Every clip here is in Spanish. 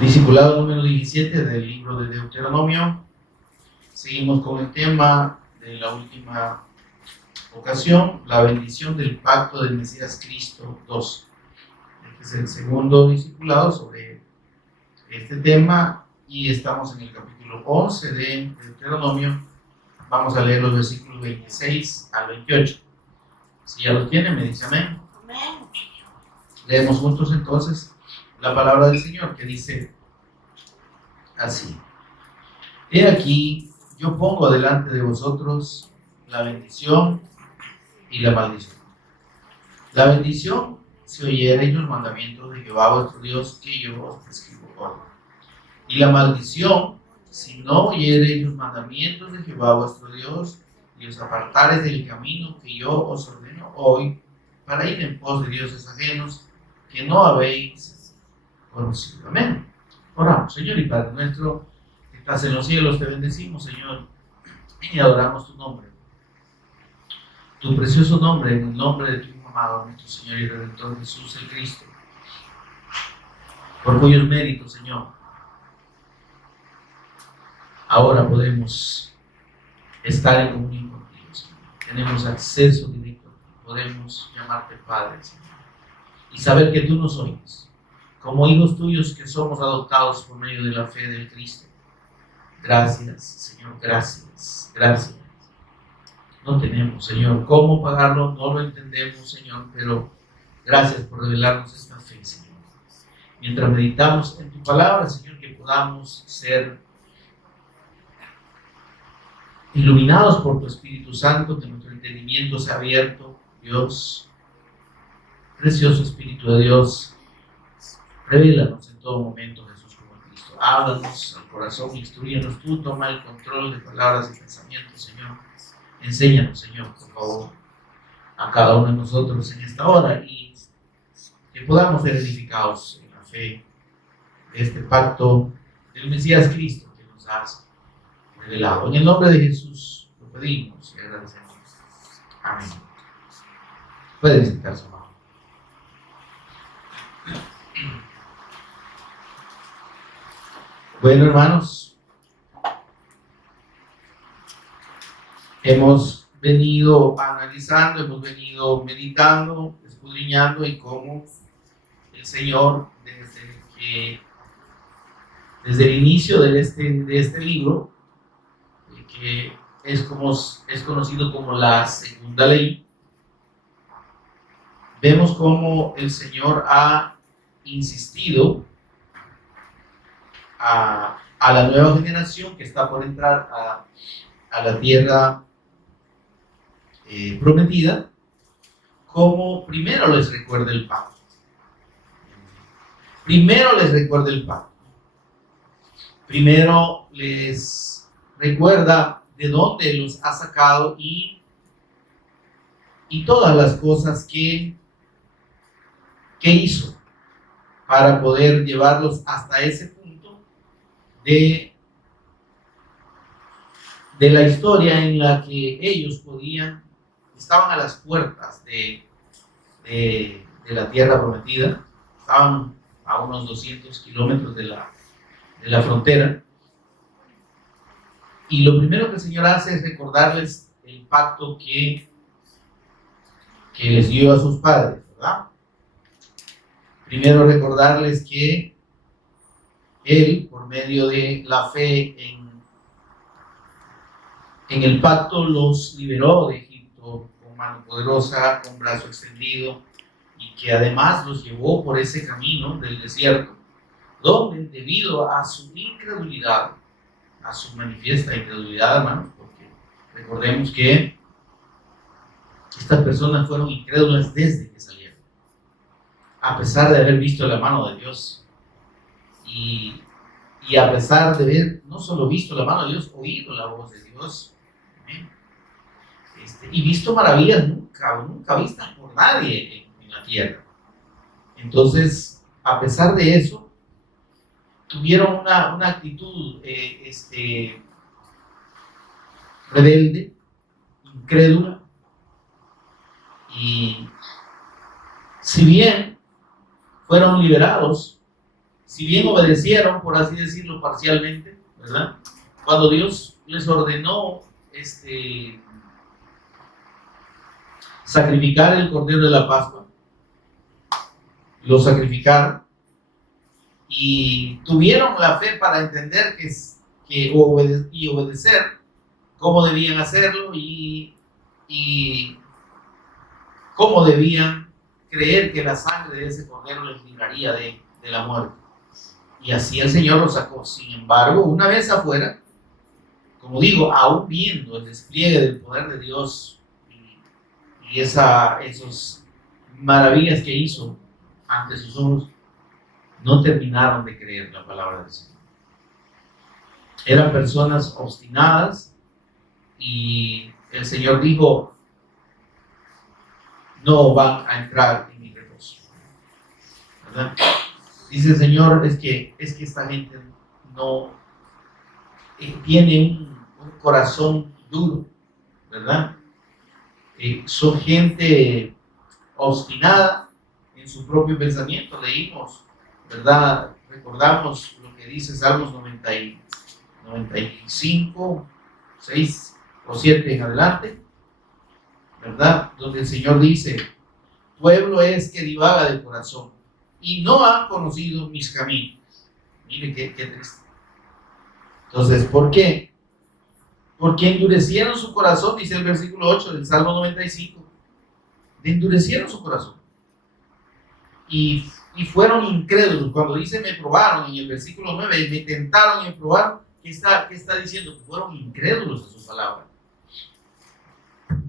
Discipulado número 17 del libro de Deuteronomio. Seguimos con el tema de la última ocasión, la bendición del pacto del Mesías Cristo 2. Este es el segundo discipulado sobre este tema y estamos en el capítulo 11 de Deuteronomio. Vamos a leer los versículos 26 al 28. Si ya los tienen, me dice amén. Amén. Leemos juntos entonces la palabra del Señor, que dice así: He aquí, yo pongo delante de vosotros la bendición y la maldición. La bendición, si oyereis los mandamientos de Jehová vuestro Dios, que yo os prescribo hoy. Y la maldición, si no oyereis los mandamientos de Jehová vuestro Dios, y os apartareis del camino que yo os ordeno hoy, para ir en pos de dioses ajenos que no habéis conocido. Amén. Oramos. Señor y Padre nuestro, que estás en los cielos, te bendecimos, Señor, y adoramos tu nombre, tu precioso nombre, en el nombre de tu Hijo amado, nuestro Señor y Redentor Jesús el Cristo, por cuyos méritos, Señor, ahora podemos estar en comunión contigo, Señor. Tenemos acceso directo, podemos llamarte Padre, Señor, y saber que tú nos oyes, como hijos tuyos que somos adoptados por medio de la fe del Cristo. Gracias, Señor, gracias, gracias. No tenemos, Señor, cómo pagarlo, no lo entendemos, Señor, pero gracias por revelarnos esta fe, Señor. Mientras meditamos en tu palabra, Señor, que podamos ser iluminados por tu Espíritu Santo, que nuestro entendimiento sea abierto, Dios, precioso Espíritu de Dios, revélanos en todo momento, Jesús, como Cristo. Háblanos al corazón, instrúyenos tú, toma el control de palabras y pensamientos, Señor. Enséñanos, Señor, por favor, a cada uno de nosotros en esta hora y que podamos ser edificados en la fe de este pacto del Mesías Cristo que nos has revelado. En el nombre de Jesús lo pedimos y agradecemos. Amén. Puede sentarse, hermano. Bueno, hermanos, hemos venido analizando, hemos venido meditando, escudriñando en cómo el Señor, desde el inicio de este libro, que es conocido como la segunda ley, vemos cómo el Señor ha insistido a la nueva generación que está por entrar a la tierra prometida, como primero les recuerda el pacto. Primero les recuerda el pacto. Primero les recuerda de dónde los ha sacado y todas las cosas que hizo para poder llevarlos hasta ese punto de la historia en la que ellos estaban a las puertas de la tierra prometida, estaban a unos 200 kilómetros de la frontera, y lo primero que el Señor hace es recordarles el pacto que les dio a sus padres, ¿verdad? Primero recordarles que Él, por medio de la fe en el pacto, los liberó de Egipto con mano poderosa, con brazo extendido, y que además los llevó por ese camino del desierto, donde debido a su incredulidad, a su manifiesta incredulidad, hermanos, porque recordemos que estas personas fueron incrédulas desde que salieron, a pesar de haber visto la mano de Dios, y a pesar de haber no solo visto la mano de Dios, oído la voz de Dios, y visto maravillas nunca vistas por nadie en la tierra. Entonces, a pesar de eso, tuvieron una actitud rebelde, incrédula, y si bien fueron liberados si bien obedecieron, por así decirlo, parcialmente, ¿verdad? Cuando Dios les ordenó sacrificar el cordero de la Pascua, lo sacrificaron y tuvieron la fe para entender que obedecer cómo debían hacerlo y cómo debían creer que la sangre de ese cordero les libraría de la muerte. Y así el Señor los sacó. Sin embargo, una vez afuera, como digo, aún viendo el despliegue del poder de Dios y esas maravillas que hizo ante sus ojos, no terminaron de creer la palabra del Señor. Eran personas obstinadas y el Señor dijo: no van a entrar en mi reposo, ¿verdad? Dice el Señor, es que esta gente no tiene un corazón duro, ¿verdad? Son gente obstinada en su propio pensamiento. Leímos, ¿verdad? Recordamos lo que dice Salmos 95, 6 o 7 en adelante, ¿verdad? Donde el Señor dice: pueblo es que divaga de corazón y no han conocido mis caminos. Mire qué triste. Entonces, ¿por qué? Porque endurecieron su corazón, dice el versículo 8 del Salmo 95. Endurecieron su corazón y fueron incrédulos. Cuando dice me probaron en el versículo 9, me tentaron y me probaron, ¿qué está diciendo? Que fueron incrédulos a su palabra.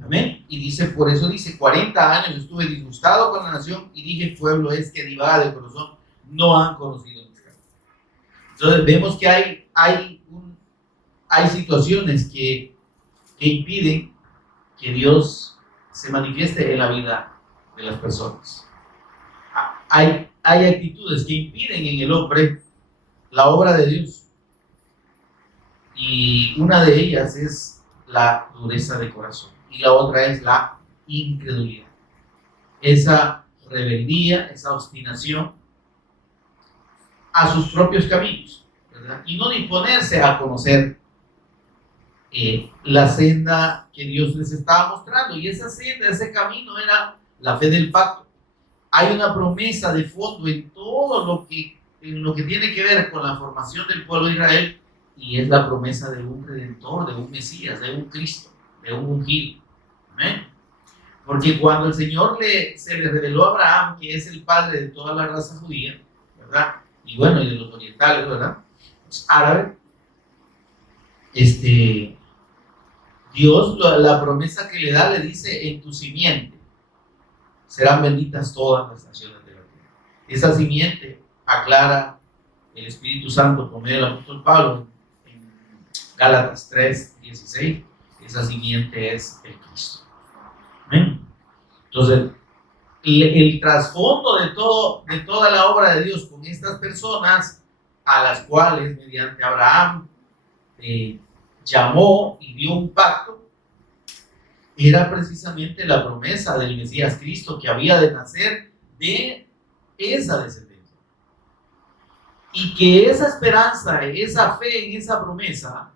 Amén. Y dice, por eso dice, 40 años estuve disgustado con la nación y dije, pueblo es que divaga de corazón, no han conocido mis caminos. Entonces vemos que hay situaciones que impiden que Dios se manifieste en la vida de las personas. Hay actitudes que impiden en el hombre la obra de Dios. Y una de ellas es la dureza de corazón. Y la otra es la incredulidad. Esa rebeldía, esa obstinación a sus propios caminos, ¿verdad? Y no disponerse a conocer la senda que Dios les estaba mostrando. Y esa senda, ese camino era la fe del pacto. Hay una promesa de fondo en todo lo que tiene que ver con la formación del pueblo de Israel, y es la promesa de un redentor, de un Mesías, de un Cristo, de un ungido. ¿Amén? Porque cuando el Señor se le reveló a Abraham, que es el padre de toda la raza judía, ¿verdad? Y bueno, y de los orientales, ¿verdad? Los árabes, Dios, la promesa que le da, le dice: en tu simiente serán benditas todas las naciones de la tierra. Esa simiente, aclara el Espíritu Santo por medio del apóstol Pablo en Gálatas 3:16, esa simiente es el Cristo. ¿Amén? Entonces, el trasfondo de toda la obra de Dios con estas personas a las cuales mediante Abraham llamó y dio un pacto, era precisamente la promesa del Mesías Cristo, que había de nacer de esa descendencia. Y que esa esperanza, esa fe en esa promesa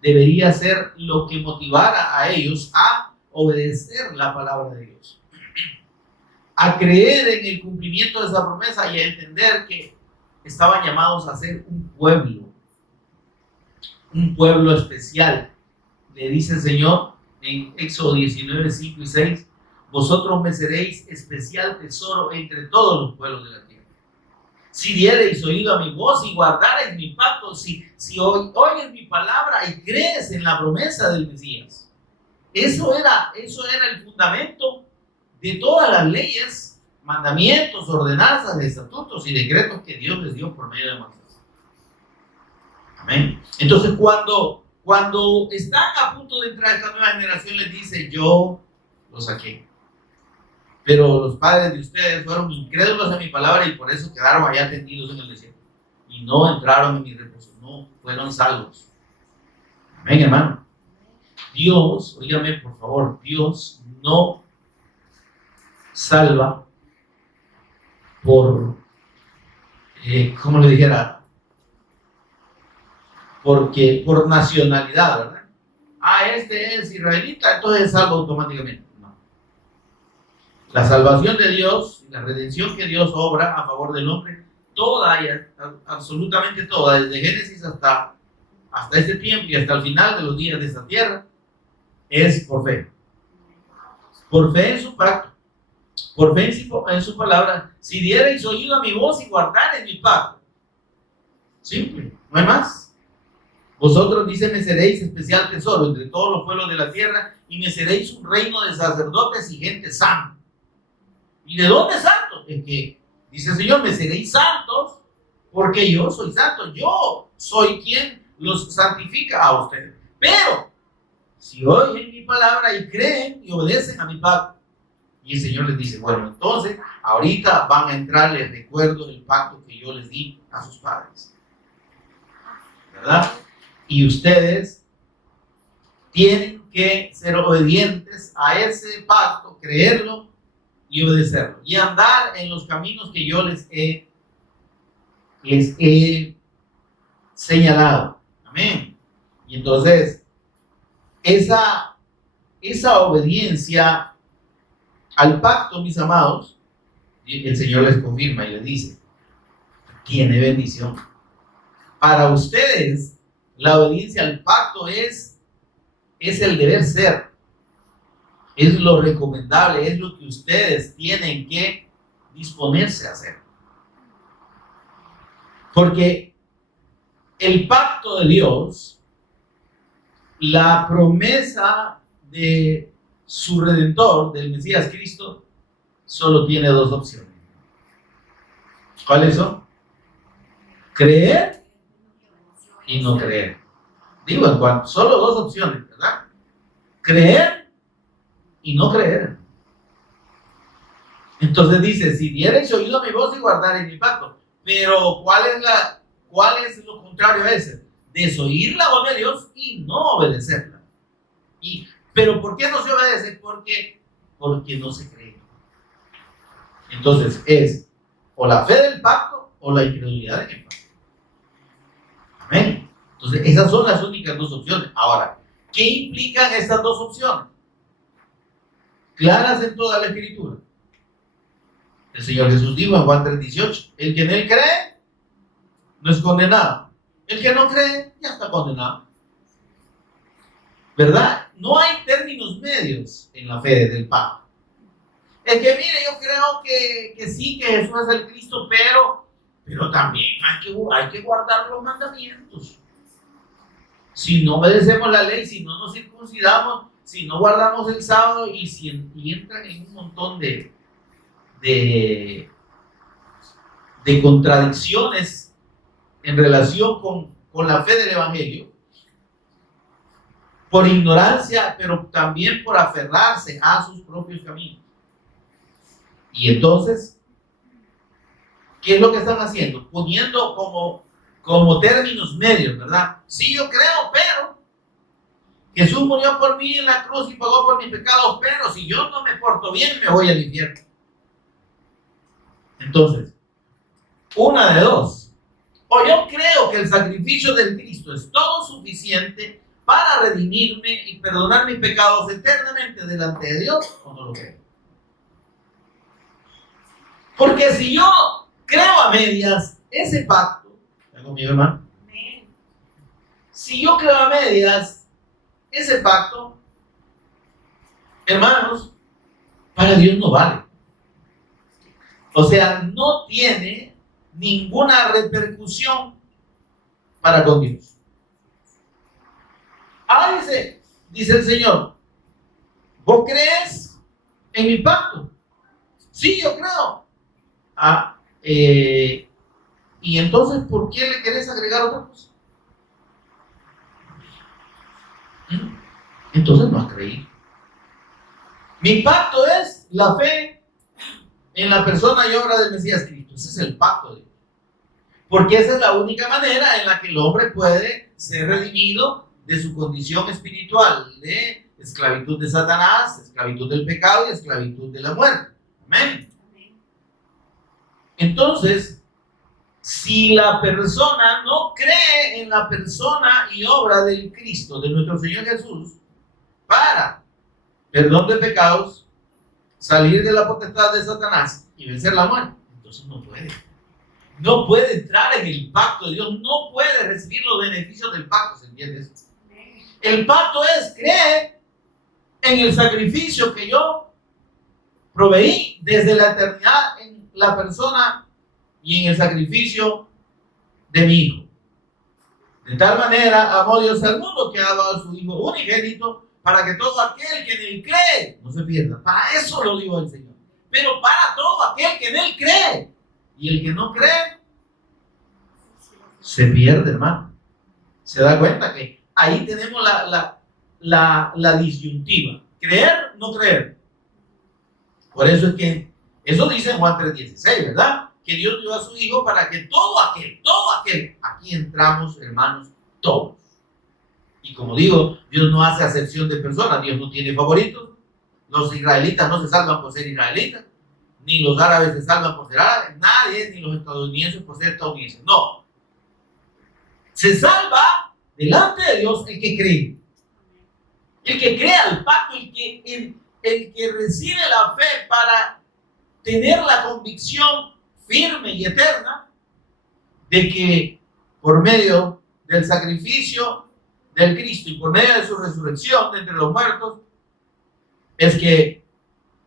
debería ser lo que motivara a ellos a obedecer la palabra de Dios, a creer en el cumplimiento de esa promesa y a entender que estaban llamados a ser un pueblo especial. Le dice el Señor en Éxodo 19, 5 y 6: vosotros me seréis especial tesoro entre todos los pueblos de la tierra. Si diereis oído a mi voz y guardareis mi pacto, si oyes mi palabra y crees en la promesa del Mesías. Eso era el fundamento de todas las leyes, mandamientos, ordenanzas, estatutos y decretos que Dios les dio por medio de Moisés. Amén. Entonces, cuando están a punto de entrar esta nueva generación, les dice: yo los saqué, pero los padres de ustedes fueron incrédulos a mi palabra y por eso quedaron allá tendidos en el desierto y no entraron en mi reposo, no fueron salvos. Amén, hermano. Dios, óigame por favor, Dios no salva por como le dijera, porque por nacionalidad, ¿verdad? Este es israelita, entonces es salvo automáticamente. No. La salvación de Dios, la redención que Dios obra a favor del hombre, toda, absolutamente toda, desde Génesis hasta este tiempo y hasta el final de los días de esta tierra, es por fe. Por fe en su pacto, por fe en su palabra. Si diereis oído a mi voz y guardareis mi pacto. Simple, no hay más. Vosotros, dice, me seréis especial tesoro entre todos los pueblos de la tierra y me seréis un reino de sacerdotes y gente santa. ¿Y de dónde santos? Es que, dice el Señor, me seréis santos porque yo soy santo. Yo soy quien los santifica a ustedes. Pero, si oyen mi palabra y creen y obedecen a mi pacto, y el Señor les dice, bueno, entonces, ahorita van a entrar, les recuerdo el pacto que yo les di a sus padres. ¿Verdad? Y ustedes tienen que ser obedientes a ese pacto, creerlo y obedecerlo. Y andar en los caminos que yo les he señalado. Amén. Y entonces, esa obediencia al pacto, mis amados, el Señor les confirma y les dice, tiene bendición. Para ustedes, la obediencia al pacto es el deber ser, es lo recomendable, es lo que ustedes tienen que disponerse a hacer. Porque el pacto de Dios, la promesa de su Redentor, del Mesías Cristo, solo tiene dos opciones. ¿Cuáles son? Creer y no creer. Digo, en cuanto, solo dos opciones, ¿verdad? Creer y no creer. Entonces dice, si diereis oído a mi voz y guardareis mi pacto. Pero ¿cuál es lo contrario a ese? Desoír la voz de Dios y no obedecerla. Pero ¿por qué no se obedece? Porque no se cree. Entonces es o la fe del pacto o la incredulidad en el pacto. Amén. Entonces esas son las únicas dos opciones. Ahora, ¿qué implican estas dos opciones? Claras en toda la Escritura. El Señor Jesús dijo en Juan 3:18, el que en él cree no es condenado. El que no cree ya está condenado. ¿Verdad? No hay términos medios en la fe del pacto. Es que mire, yo creo que sí, que Jesús es el Cristo, pero también hay que guardar los mandamientos. Si no obedecemos la ley, si no nos circuncidamos, si no guardamos el sábado y entran en un montón de contradicciones en relación con la fe del Evangelio, por ignorancia, pero también por aferrarse a sus propios caminos. Y entonces, ¿qué es lo que están haciendo? Poniendo como términos medios, ¿verdad? Sí, yo creo, pero Jesús murió por mí en la cruz y pagó por mis pecados, pero si yo no me porto bien, me voy al infierno. Entonces, una de dos. O yo creo que el sacrificio del Cristo es todo suficiente para redimirme y perdonar mis pecados eternamente delante de Dios, o no lo creo. Porque si yo creo a medias ese pacto, ¿está conmigo, hermano? Si yo creo a medias ese pacto, hermanos, para Dios no vale. O sea, no tiene ninguna repercusión para con Dios. Ahora dice el Señor, ¿vos crees en mi pacto? Sí, yo creo. Y entonces, ¿por qué le querés agregar otra cosa? Entonces no has creído. Mi pacto es la fe en la persona y obra del Mesías Cristo. Ese es el pacto de Dios. Porque esa es la única manera en la que el hombre puede ser redimido de su condición espiritual de esclavitud de Satanás, esclavitud del pecado y esclavitud de la muerte. Amén. Entonces, Si la persona no cree en la persona y obra del Cristo, de nuestro Señor Jesús, para perdón de pecados, salir de la potestad de Satanás y vencer la muerte, entonces no puede. No puede entrar en el pacto de Dios, no puede recibir los beneficios del pacto, ¿se entiende eso? El pacto es creer en el sacrificio que yo proveí desde la eternidad en la persona y en el sacrificio de mi Hijo. De tal manera amó Dios al mundo que ha dado a su Hijo unigénito para que todo aquel que en él cree no se pierda. Para eso lo dijo el Señor. Pero para todo aquel que en él cree. Y el que no cree se pierde, hermano. Se da cuenta que ahí tenemos la disyuntiva. Creer, no creer. Por eso es que, eso dice en Juan 3:16, ¿verdad? Que Dios dio a su Hijo para que todo aquel, aquí entramos, hermanos, todos. Y como digo, Dios no hace acepción de personas, Dios no tiene favoritos. Los israelitas no se salvan por ser israelitas, ni los árabes se salvan por ser árabes, nadie, ni los estadounidenses por ser estadounidenses. No. Se salva delante de Dios el que cree. El que cree al pacto, el que recibe la fe para tener la convicción firme y eterna de que por medio del sacrificio del Cristo y por medio de su resurrección de entre los muertos es que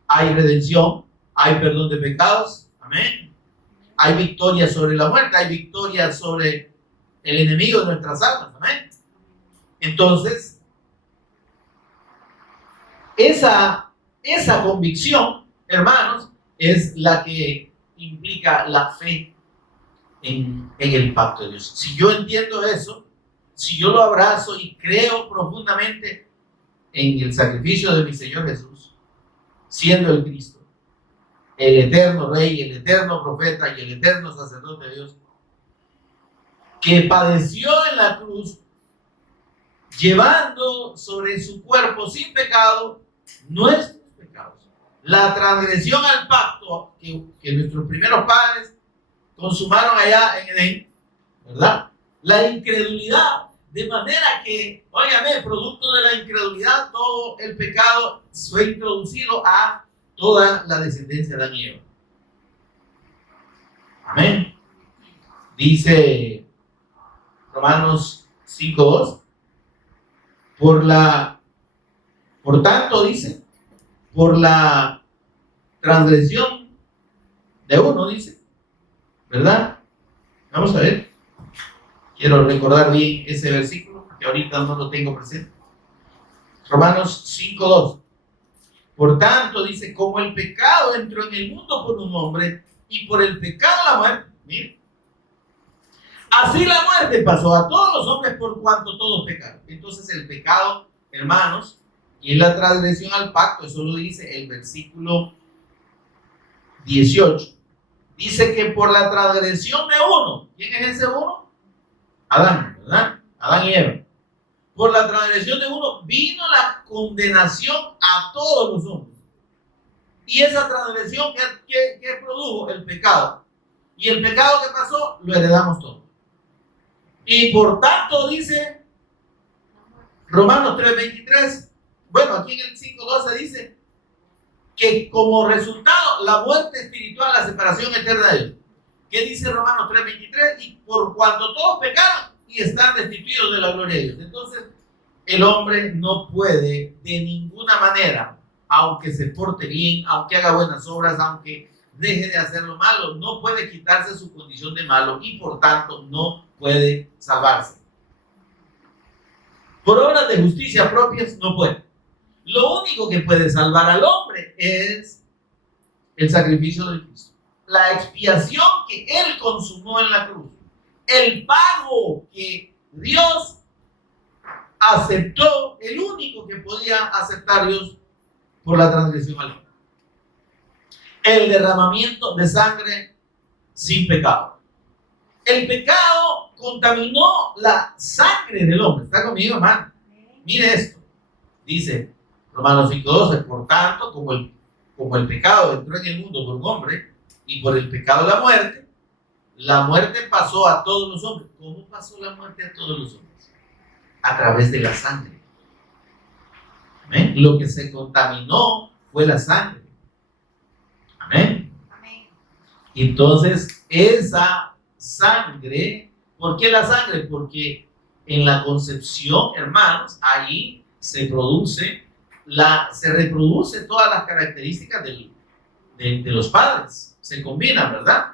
hay redención, hay perdón de pecados, amén. Hay victoria sobre la muerte, hay victoria sobre el enemigo de nuestras almas, amén. Entonces, esa convicción, hermanos, es la que implica la fe en el pacto de Dios. Si yo entiendo eso, si yo lo abrazo y creo profundamente en el sacrificio de mi Señor Jesús, siendo el Cristo, el eterno Rey, el eterno profeta y el eterno sacerdote de Dios, que padeció en la cruz, llevando sobre su cuerpo sin pecado nuestros pecados. La transgresión al pacto que nuestros primeros padres consumaron allá en Edén, ¿verdad? La incredulidad, de manera que, óigame, producto de la incredulidad, todo el pecado fue introducido a toda la descendencia de Adán y Eva. Amén. Dice Romanos 5:2, por tanto, dice, por la transgresión de uno, dice, ¿verdad? Vamos a ver. Quiero recordar bien ese versículo, que ahorita no lo tengo presente. Romanos 5:2. Por tanto, dice, como el pecado entró en el mundo por un hombre, y por el pecado la muerte, mire, así la muerte pasó a todos los hombres por cuanto todos pecaron. Entonces el pecado, hermanos, y es la transgresión al pacto, eso lo dice el versículo 18. Dice que por la transgresión de uno, ¿quién es ese uno? Adán, ¿verdad? Adán y Eva. Por la transgresión de uno vino la condenación a todos los hombres. Y esa transgresión que produjo el pecado. Y el pecado que pasó, lo heredamos todos. Y por tanto dice Romanos 3:23, bueno, aquí en el 5:12 dice que como resultado la muerte espiritual, la separación eterna de Dios. ¿Qué dice Romanos 3:23? Y por cuanto todos pecaron y están destituidos de la gloria de Dios. Entonces, el hombre no puede de ninguna manera, aunque se porte bien, aunque haga buenas obras, aunque deje de hacer lo malo, no puede quitarse su condición de malo y por tanto no puede salvarse. Por obras de justicia propias no puede. Lo único que puede salvar al hombre es el sacrificio de Cristo. La expiación que Él consumó en la cruz. El pago que Dios aceptó, el único que podía aceptar Dios por la transgresión al hombre. El derramamiento de sangre sin pecado. El pecado contaminó la sangre del hombre. ¿Está conmigo, hermano? Mire esto. Dice Romanos 5:12, por tanto, como el pecado entró en el mundo por un hombre y por el pecado la la muerte pasó a todos los hombres. ¿Cómo pasó la muerte a todos los hombres? A través de la sangre. Amén. Lo que se contaminó fue la sangre. Amén. Amén. Entonces, esa sangre, ¿por qué la sangre? Porque en la concepción, hermanos, ahí se reproduce todas las características de los padres. Se combinan, ¿verdad?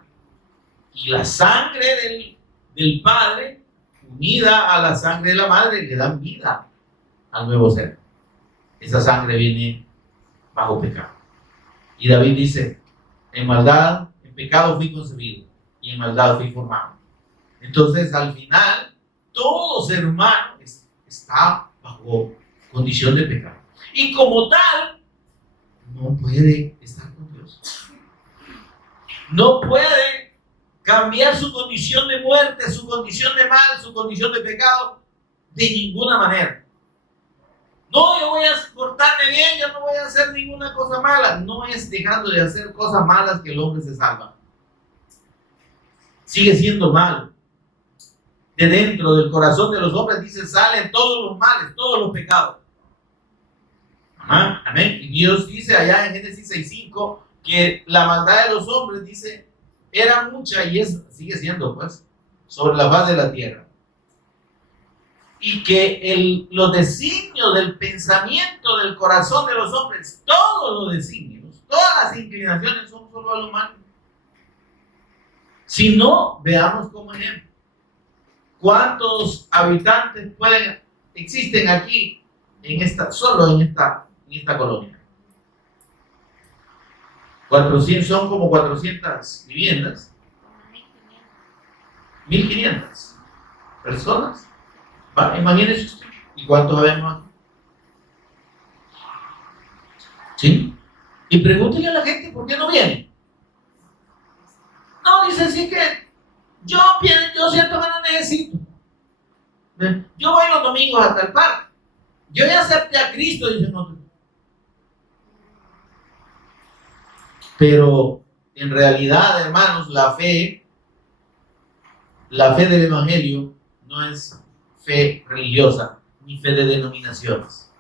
Y la sangre del padre, unida a la sangre de la madre, le dan vida al nuevo ser. Esa sangre viene bajo pecado. Y David dice, en maldad, en pecado fui concebido, y en maldad fui formado. Entonces, al final, todo ser humano está bajo condición de pecado. Y como tal, no puede estar con Dios. No puede cambiar su condición de muerte, su condición de mal, su condición de pecado, de ninguna manera. No, yo voy a portarme bien, yo no voy a hacer ninguna cosa mala. No es dejando de hacer cosas malas que el hombre se salva. Sigue siendo malo. De dentro del corazón de los hombres, dice, salen todos los males, todos los pecados. Amén. Y Dios dice allá en Génesis 6:5 que la maldad de los hombres, dice, era mucha y sigue siendo, pues, sobre la faz de la tierra. Y que los designios del pensamiento del corazón de los hombres, todos los designios, todas las inclinaciones son solo a lo malo. Si no, veamos como ejemplo. ¿Cuántos habitantes existen aquí solo en esta colonia? 400, son como 400 viviendas. 1500 personas. Imagínense usted. ¿Y cuántos habemos aquí? ¿Sí? Y pregúntele a la gente por qué no viene. No, dice así que yo siento que no necesito. Yo voy los domingos hasta el parque. Yo ya acepté a Cristo, dicen otros. Pero en realidad, hermanos, la fe del Evangelio no es fe religiosa ni fe de denominaciones.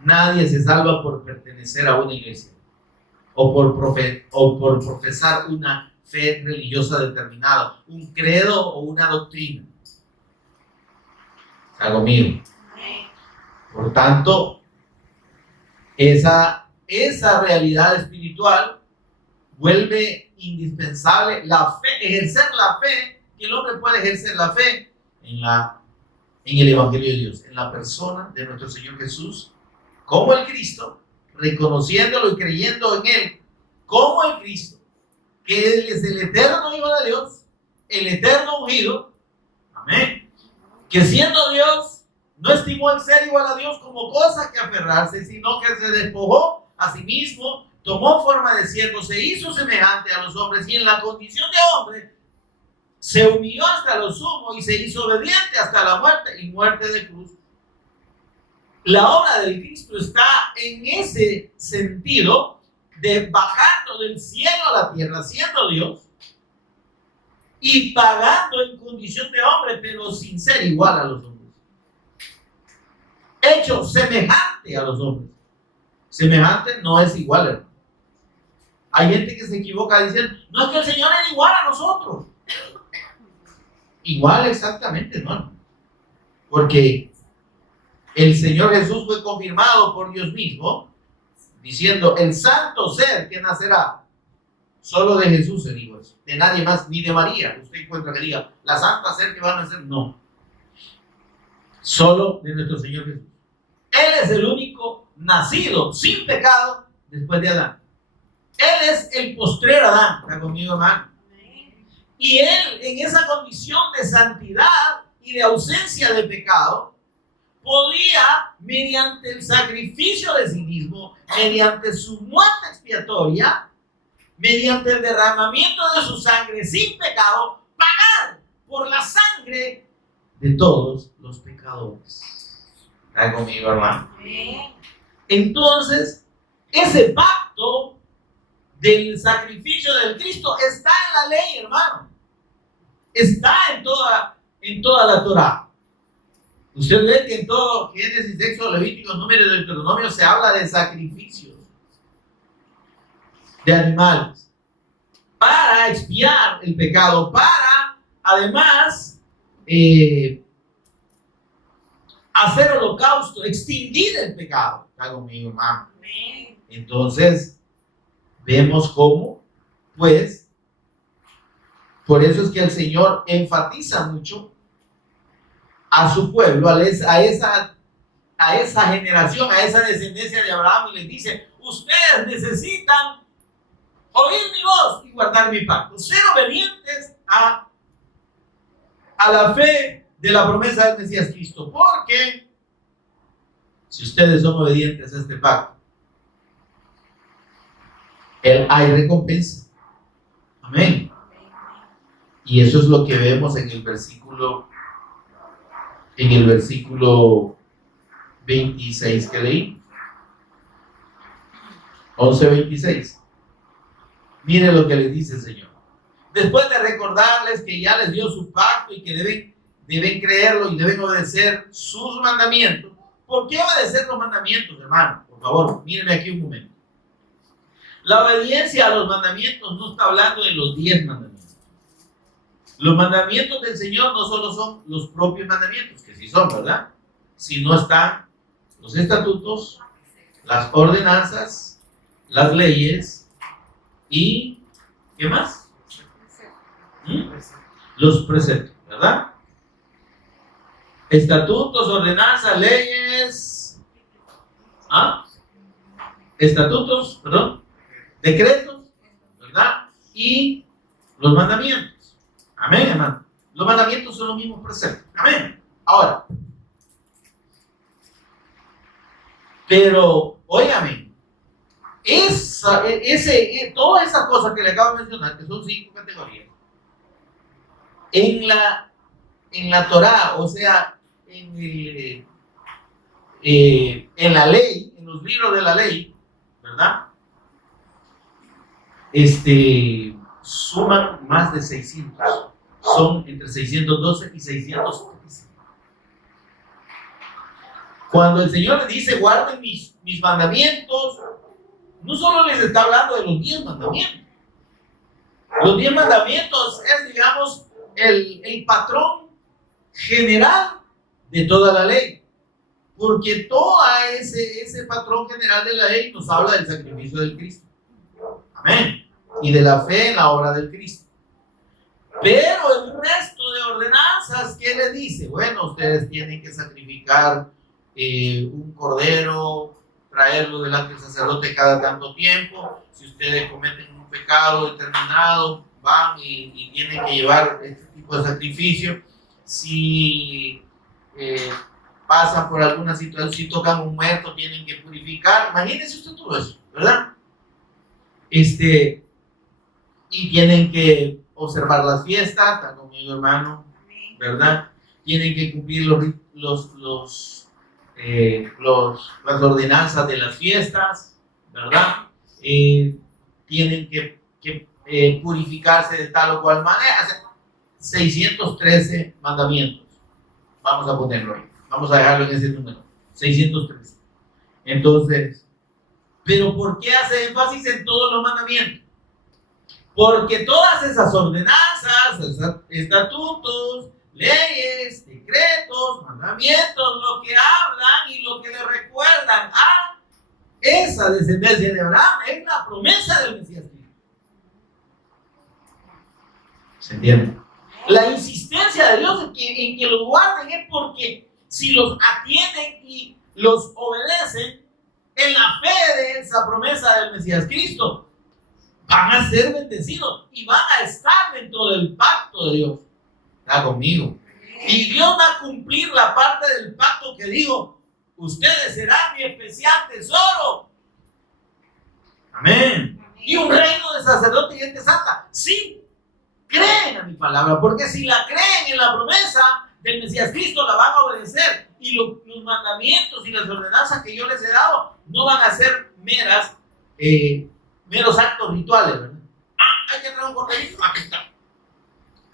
Nadie se salva por pertenecer a una iglesia o por profesar una fe religiosa determinada, un credo o una doctrina. ¿Está conmigo? Por tanto, esa realidad espiritual vuelve indispensable la fe, ejercer la fe, que el hombre puede ejercer la fe en el Evangelio de Dios, en la persona de nuestro Señor Jesús, como el Cristo, reconociéndolo y creyendo en Él como el Cristo, que Él es el eterno Hijo de Dios, el eterno ungido, amén, que siendo Dios, no estimó el ser igual a Dios como cosa que aferrarse, sino que se despojó a sí mismo, tomó forma de siervo, se hizo semejante a los hombres y en la condición de hombre se humilló hasta lo sumo y se hizo obediente hasta la muerte y muerte de cruz. La obra del Cristo está en ese sentido de bajando del cielo a la tierra, siendo Dios y pagando en condición de hombre, pero sin ser igual a los hombres. Hecho semejante a los hombres. Semejante no es igual, hermano. Hay gente que se equivoca diciendo, no es que el Señor es igual a nosotros. Igual exactamente, ¿no? Porque el Señor Jesús fue confirmado por Dios mismo, diciendo, el santo ser que nacerá, solo de Jesús se dijo eso, de nadie más, ni de María. Usted encuentra que diga, la santa ser que va a nacer, no. Solo de nuestro Señor Jesús. Él es el único nacido sin pecado después de Adán. Él es el postrer Adán. ¿Está conmigo, hermano? Y él, en esa condición de santidad y de ausencia de pecado, podía, mediante el sacrificio de sí mismo, mediante su muerte expiatoria, mediante el derramamiento de su sangre sin pecado, pagar por la sangre de todos los pecadores. ¿Está conmigo, hermano? Entonces, ese pacto del sacrificio del Cristo está en la ley, hermano. está en toda la Torá. Usted ve que en todo Génesis, Éxodo, Levítico, Números, Deuteronomio se habla de sacrificios de animales para expiar el pecado, para además hacer holocausto, extinguir el pecado. Está conmigo, hermano. Entonces, vemos cómo, pues, por eso es que el Señor enfatiza mucho a su pueblo, a esa generación, a esa descendencia de Abraham, y les dice: ustedes necesitan oír mi voz y guardar mi pacto, ser obedientes a la fe de la promesa del Mesías Cristo, porque si ustedes son obedientes a este pacto, hay recompensa. Amén. Y eso es lo que vemos en el versículo 26 que leí. 11:26. Mire lo que les dice el Señor. Después de recordarles que ya les dio su pacto y que deben creerlo y deben obedecer sus mandamientos. ¿Por qué obedecer los mandamientos, hermano? Por favor, mírenme aquí un momento. La obediencia a los mandamientos no está hablando de los 10 mandamientos. Los mandamientos del Señor no solo son los propios mandamientos, que sí son, ¿verdad? Sino están los estatutos, las ordenanzas, las leyes y ¿qué más? Los preceptos, ¿verdad? Estatutos, ordenanzas, leyes, estatutos, perdón, decretos, ¿verdad? Y los mandamientos. Amén, hermano. Los mandamientos son los mismos preceptos. Amén. Ahora, pero, óigame, todas esas cosas que le acabo de mencionar, que son 5 categorías, en la Torá, o sea, en la ley, en los libros de la ley, ¿verdad? Suman más de 600. Son entre 612 y 613. Cuando el Señor les dice: guarden mis mandamientos, no solo les está hablando de los 10 mandamientos. Los 10 mandamientos es, digamos, el patrón general de toda la ley. Porque todo ese patrón general de la ley nos habla del sacrificio del Cristo. Amén. Y de la fe en la obra del Cristo. Pero el resto de ordenanzas, ¿qué le dice? Bueno, ustedes tienen que sacrificar un cordero, traerlo delante del sacerdote cada tanto tiempo. Si ustedes cometen un pecado determinado, van y tienen que llevar este tipo de sacrificio. Si pasan por alguna situación, si tocan un muerto, tienen que purificar. Imagínense usted todo eso, ¿verdad? Y tienen que observar las fiestas, está conmigo, hermano, ¿verdad? Tienen que cumplir las ordenanzas de las fiestas, ¿verdad? Tienen que purificarse de tal o cual manera. O sea, 613 mandamientos. Vamos a ponerlo ahí. Vamos a dejarlo en ese número. 613. Entonces, ¿pero por qué hace énfasis en todos los mandamientos? Porque todas esas ordenanzas, estatutos, leyes, decretos, mandamientos, lo que hablan y lo que le recuerdan a esa descendencia de Abraham es la promesa del Mesías Cristo. ¿Se entiende? La insistencia de Dios en que los guarden es porque si los atienden y los obedecen en la fe de esa promesa del Mesías Cristo, van a ser bendecidos y van a estar dentro del pacto de Dios. Está conmigo. Y Dios va a cumplir la parte del pacto que dijo: ustedes serán mi especial tesoro. Amén. Y un reino de sacerdotes y gente santa. Sí, creen a mi palabra, porque si la creen en la promesa del Mesías Cristo, la van a obedecer. Y los mandamientos y las ordenanzas que yo les he dado no van a ser meros actos rituales, ¿verdad? Hay que traer un corderito, aquí está.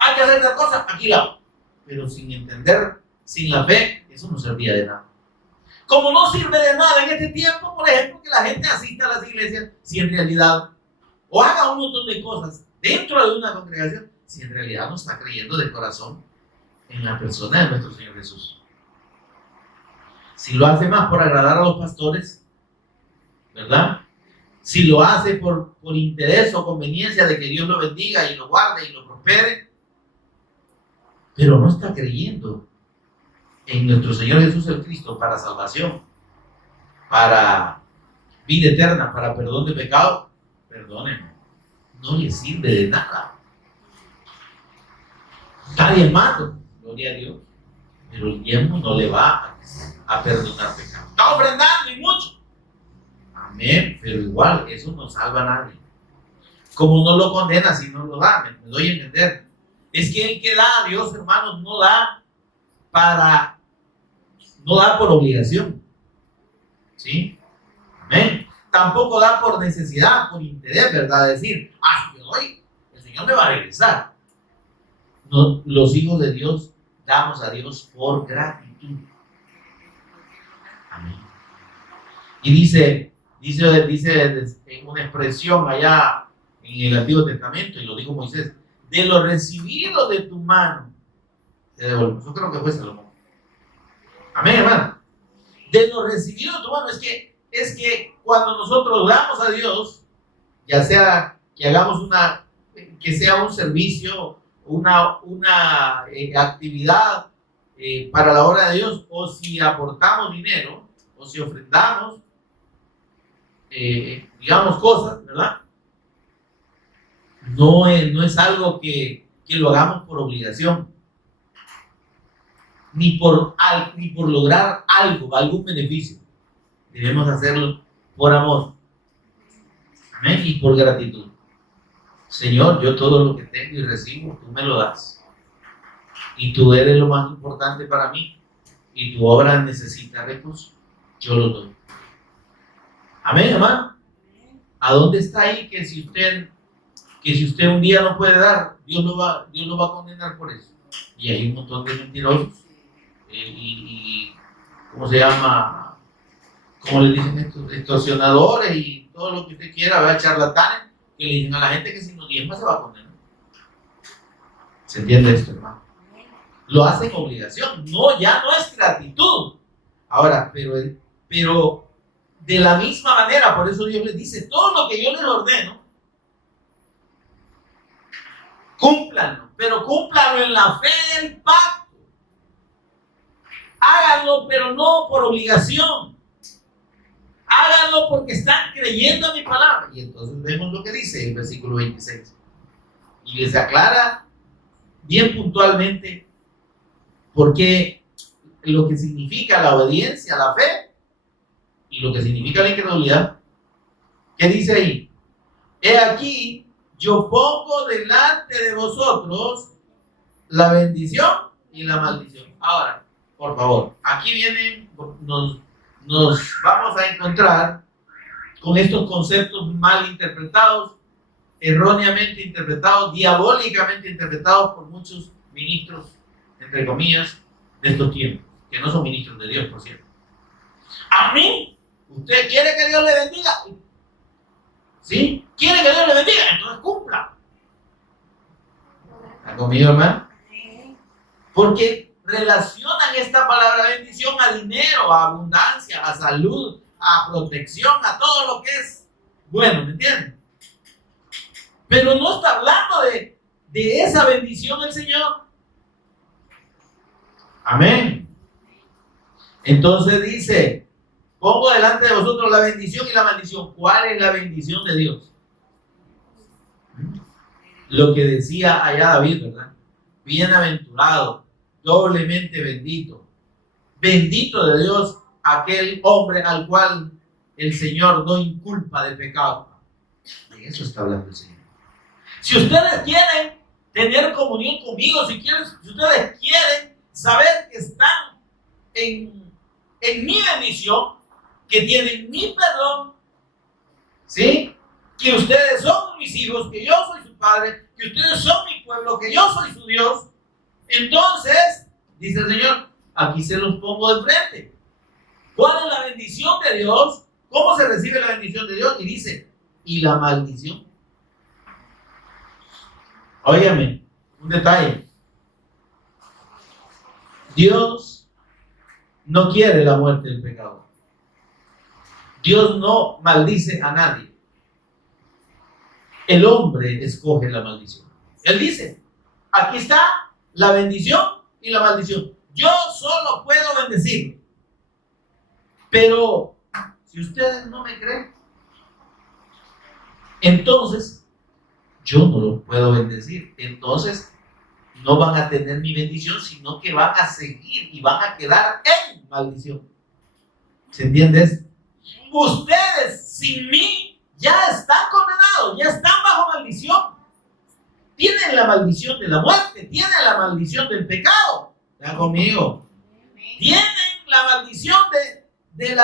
Hay que hacer tal cosa, aquí la hago. Pero sin entender, sin la fe, eso no servía de nada. Como no sirve de nada en este tiempo, por ejemplo, que la gente asista a las iglesias, si en realidad, o haga un montón de cosas dentro de una congregación, si en realidad no está creyendo de corazón en la persona de nuestro Señor Jesús. Si lo hace más por agradar a los pastores, ¿verdad? Si lo hace por interés o conveniencia de que Dios lo bendiga y lo guarde y lo prospere, pero no está creyendo en nuestro Señor Jesús el Cristo para salvación, para vida eterna, para perdón de pecado, perdónenme, no le sirve de nada. Está diezmando, gloria a Dios, pero el diezmo no le va a perdonar pecado. Está ofrendando y mucho. Amén, pero igual eso no salva a nadie. Como no lo condena si no lo da, me doy a entender. Es que el que da a Dios, hermanos, no da por obligación. ¿Sí? Amén. Tampoco da por necesidad, por interés, ¿verdad? Decir, si yo doy, el Señor me va a regresar. No, los hijos de Dios damos a Dios por gratitud. Amén. Y dice en una expresión allá en el Antiguo Testamento, y lo dijo Moisés, de lo recibido de tu mano, te devuelvo. Yo creo que fue Salomón. Amén, hermano. De lo recibido de tu mano, es que cuando nosotros damos a Dios, ya sea que hagamos que sea un servicio, una actividad para la obra de Dios, o si aportamos dinero, o si ofrendamos, digamos cosas, ¿verdad? No es algo que lo hagamos por obligación, ni por lograr algún beneficio. Debemos hacerlo por amor. Amén. Y por gratitud. Señor, yo todo lo que tengo y recibo, tú me lo das. Y tú eres lo más importante para mí. Y tu obra necesita recursos. Yo lo doy. Amén, hermano. ¿A dónde está ahí que si usted un día no puede dar, Dios lo va a condenar por eso? Y hay un montón de mentirosos. ¿Cómo se llama? ¿Cómo le dicen estos? Extorsionadores y todo lo que usted quiera, ¿verdad? Charlatanes, que le dicen a la gente que si no diezma se va a condenar. ¿Se entiende esto, hermano? Lo hacen obligación. No, ya no es gratitud. Ahora, pero de la misma manera, por eso Dios les dice, todo lo que yo les ordeno, cúmplanlo, pero cúmplanlo en la fe del pacto. Háganlo, pero no por obligación. Háganlo porque están creyendo en mi palabra. Y entonces vemos lo que dice el versículo 26. Y les aclara bien puntualmente por qué lo que significa la obediencia, la fe, y lo que significa la incredulidad. ¿Qué dice ahí? He aquí, yo pongo delante de vosotros la bendición y la maldición. Ahora, por favor, aquí nos vamos a encontrar con estos conceptos mal interpretados, erróneamente interpretados, diabólicamente interpretados por muchos ministros, entre comillas, de estos tiempos, que no son ministros de Dios, por cierto. A mí, ¿usted quiere que Dios le bendiga? ¿Sí? ¿Quiere que Dios le bendiga? Entonces cumpla. ¿Está conmigo, hermano? Porque relacionan esta palabra bendición a dinero, a abundancia, a salud, a protección, a todo lo que es bueno, ¿me entienden? Pero no está hablando de esa bendición del Señor. Amén. Entonces dice, pongo delante de vosotros la bendición y la maldición. ¿Cuál es la bendición de Dios? Lo que decía allá David, ¿verdad? Bienaventurado, doblemente bendito. Bendito de Dios aquel hombre al cual el Señor no inculpa de pecado. De eso está hablando el Señor. Si ustedes quieren tener comunión conmigo, si ustedes quieren saber que están en mi bendición, que tienen mi perdón, ¿sí? Que ustedes son mis hijos, que yo soy su Padre, que ustedes son mi pueblo, que yo soy su Dios. Entonces, dice el Señor, aquí se los pongo de frente. ¿Cuál es la bendición de Dios? ¿Cómo se recibe la bendición de Dios? Y dice, ¿y la maldición? Óigame, un detalle. Dios no quiere la muerte del pecador. Dios no maldice a nadie. El hombre escoge la maldición. Él dice, aquí está la bendición y la maldición. Yo solo puedo bendecir. Pero si ustedes no me creen, entonces yo no lo puedo bendecir. Entonces no van a tener mi bendición, sino que van a seguir y van a quedar en maldición. ¿Se entiende eso? Ustedes sin mí ya están condenados, ya están bajo maldición. Tienen la maldición de la muerte, tienen la maldición del pecado. ¿Está conmigo? Tienen la maldición de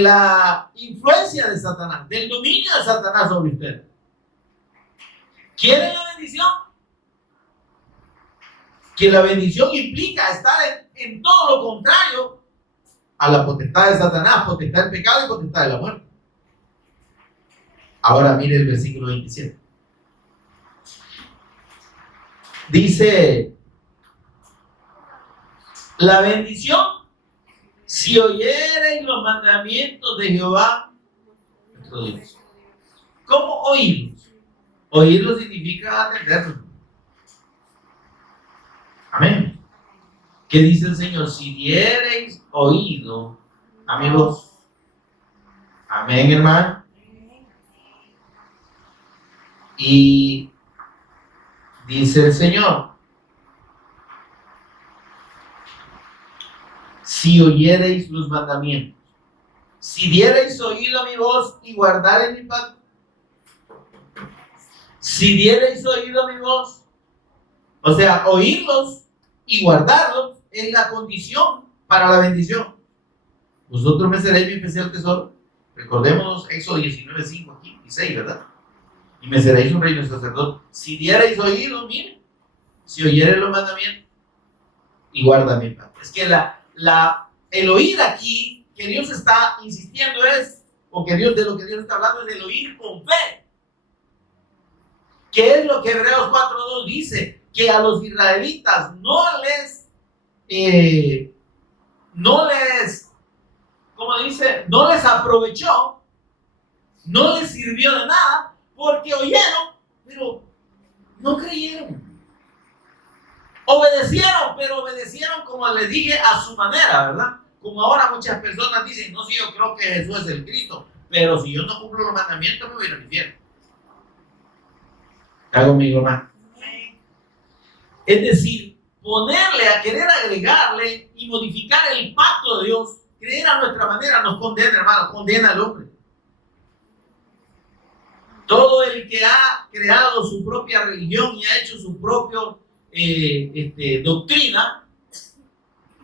la influencia de Satanás, del dominio de Satanás sobre ustedes. ¿Quieren la bendición? Que la bendición implica estar en todo lo contrario a la potestad de Satanás, potestad del pecado y potestad de la muerte. Ahora mire el versículo 27. Dice, la bendición, si oyereis los mandamientos de Jehová, nuestro Dios. ¿Cómo oírlos? Oírlos significa atenderlos. Amén. ¿Qué dice el Señor? Si diereis oído a mi voz. Amén, hermano. Y dice el Señor, si oyereis los mandamientos, si diereis oído a mi voz y guardareis mi pacto, si diereis oído a mi voz, o sea, oírlos y guardarlos es la condición para la bendición. Vosotros me seréis mi especial tesoro. Recordemos Éxodo 19, 5 aquí y 6, ¿verdad? Y me seréis un reino sacerdote. Si dierais oído, miren, si oyereis los mandamientos y guarda mi pacto. Es que el oír aquí que Dios está insistiendo es, o que Dios, de lo que Dios está hablando, es el oír con fe. ¿Qué es lo que Hebreos 4:2 dice? Que a los israelitas no les, como dice, no les aprovechó, no les sirvió de nada, porque oyeron, pero no creyeron. Obedecieron, pero obedecieron, como les dije, a su manera, ¿verdad? Como ahora muchas personas dicen, no, sí, yo creo que Jesús es el Cristo, pero si yo no cumplo los mandamientos me voy a ir al infierno. ¿Está conmigo, hermano? Es decir, ponerle, a querer agregarle y modificar el pacto de Dios, creer a nuestra manera, nos condena, hermano, condena al hombre. Todo el que ha creado su propia religión y ha hecho su propia doctrina,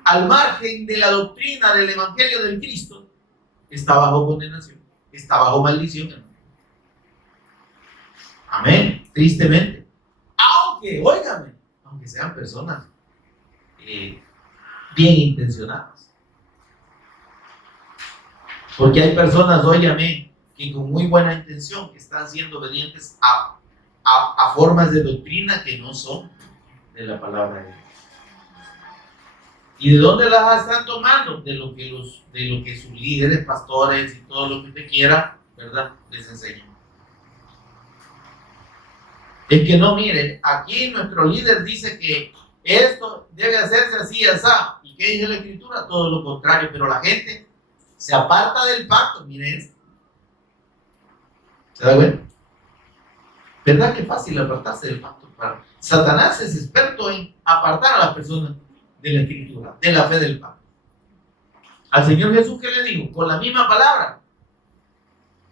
al margen de la doctrina del Evangelio del Cristo, está bajo condenación, está bajo maldición, hermano. Amén, tristemente. Aunque, óigame, aunque sean personas bien intencionadas. Porque hay personas, óigame, que con muy buena intención están siendo obedientes a formas de doctrina que no son de la palabra de Dios. ¿Y de dónde las están tomando? De lo que sus líderes, pastores y todo lo que usted quiera, ¿verdad?, les enseñan. Es que no, mire, aquí nuestro líder dice que esto debe hacerse así, así. ¿Y qué dice la Escritura? Todo lo contrario, pero la gente se aparta del pacto. Mire esto. ¿Se da cuenta? ¿Verdad que fácil apartarse del pacto? Satanás es experto en apartar a las personas de la Escritura, de la fe del pacto. Al Señor Jesús, ¿qué le dijo? Con la misma palabra,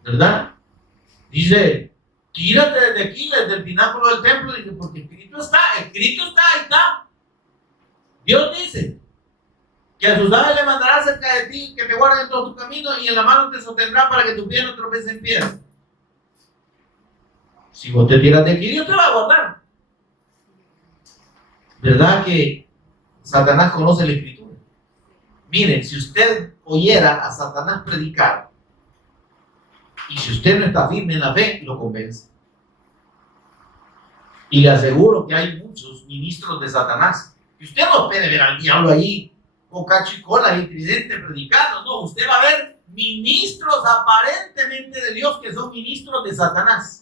¿verdad? Dice, tírate desde aquí, desde el pináculo del templo, dice, porque escrito está, ahí está. Dios dice que a sus aves le mandará cerca de ti, que te guarden en todo tu camino, y en la mano te sostendrá para que tu pie no tropece en piedra. Si vos te tiras de aquí, Dios te va a guardar. ¿Verdad que Satanás conoce la Escritura? Miren, si usted oyera a Satanás predicar, y si usted no está firme en la fe, lo convence. Y le aseguro que hay muchos ministros de Satanás. Y usted no puede ver al diablo ahí con cacho y cola y tridente predicando. No, usted va a ver ministros aparentemente de Dios que son ministros de Satanás.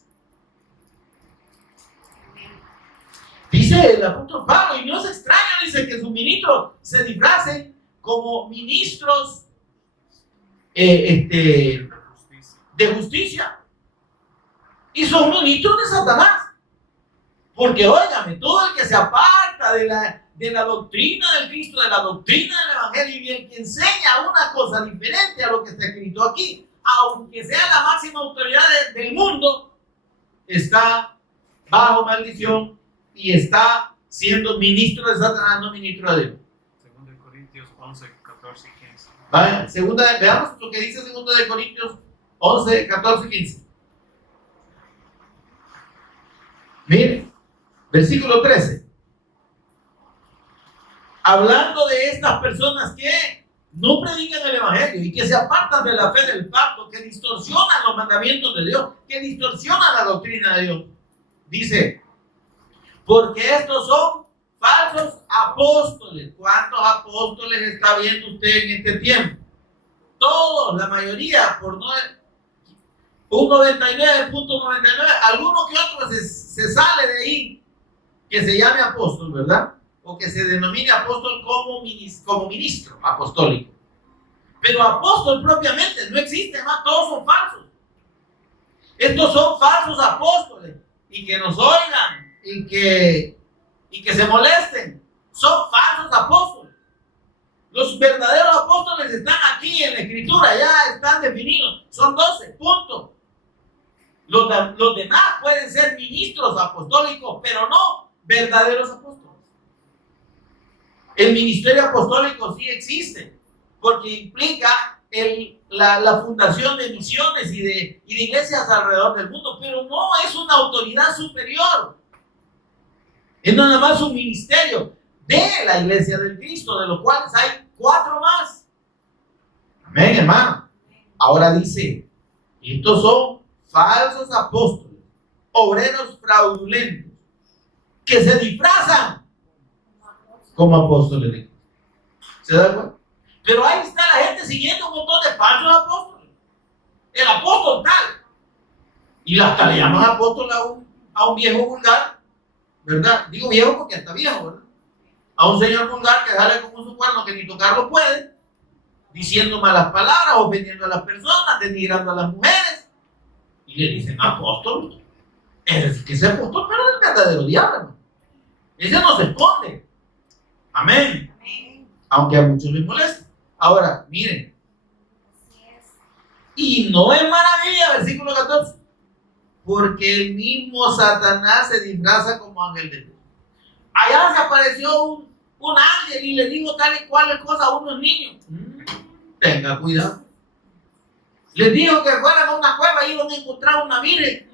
Dice el apóstol Pablo, y no es extraño, dice que sus ministros se disfracen como ministros de justicia. Y son ministros de Satanás. Porque, óigame, todo el que se aparta de la doctrina del Cristo, de la doctrina del Evangelio, y el que enseña una cosa diferente a lo que está escrito aquí, aunque sea la máxima autoridad del mundo, está bajo maldición y está siendo ministro de Satanás, no ministro de Dios. 2 Corintios 11, 14 y 15. ¿Vale? Veamos lo que dice 2 Corintios 11, 14 y 15. Miren, versículo 13. Hablando de estas personas que no predican el Evangelio y que se apartan de la fe del pacto, que distorsionan los mandamientos de Dios, que distorsionan la doctrina de Dios. Dice, porque estos son falsos apóstoles. ¿Cuántos apóstoles está viendo usted en este tiempo? Todos, la mayoría, por no un 99.99, alguno que otro se sale de ahí, que se llame apóstol, ¿verdad? O que se denomine apóstol como ministro apostólico. Pero apóstol propiamente no existe más, todos son falsos. Estos son falsos apóstoles, y que nos oigan y que se molesten, son falsos apóstoles. Los verdaderos apóstoles están aquí en la Escritura, ya están definidos, son 12, punto. Los demás pueden ser ministros apostólicos, pero no verdaderos apóstoles. El ministerio apostólico sí existe, porque implica la fundación de misiones y de iglesias alrededor del mundo, pero no es una autoridad superior. Es nada más un ministerio de la iglesia del Cristo, de los cuales hay 4 más. Amén, hermano. Ahora dice, estos son falsos apóstoles, obreros fraudulentos, que se disfrazan como apóstoles de Cristo. ¿Se da cuenta? Pero ahí está la gente siguiendo un montón de falsos apóstoles. El apóstol tal. Y hasta le llaman apóstol a un viejo vulgar, ¿verdad? Digo viejo porque está viejo, ¿verdad? A un señor vulgar que sale con un cuerno que ni tocarlo puede, diciendo malas palabras, ofendiendo a las personas, denigrando a las mujeres. Y le dicen apóstol. Es que ese apóstol, pero es el verdadero diablo. Ese no se esconde. Amén. Aunque a muchos les molesta. Ahora, miren. Y no es maravilla, versículo 14. Porque el mismo Satanás se disfraza como ángel de luz. Allá se apareció un ángel y le dijo tal y cual cosa a unos niños. Tenga cuidado. Les dijo que fueran a una cueva y iban a encontrar una virgen.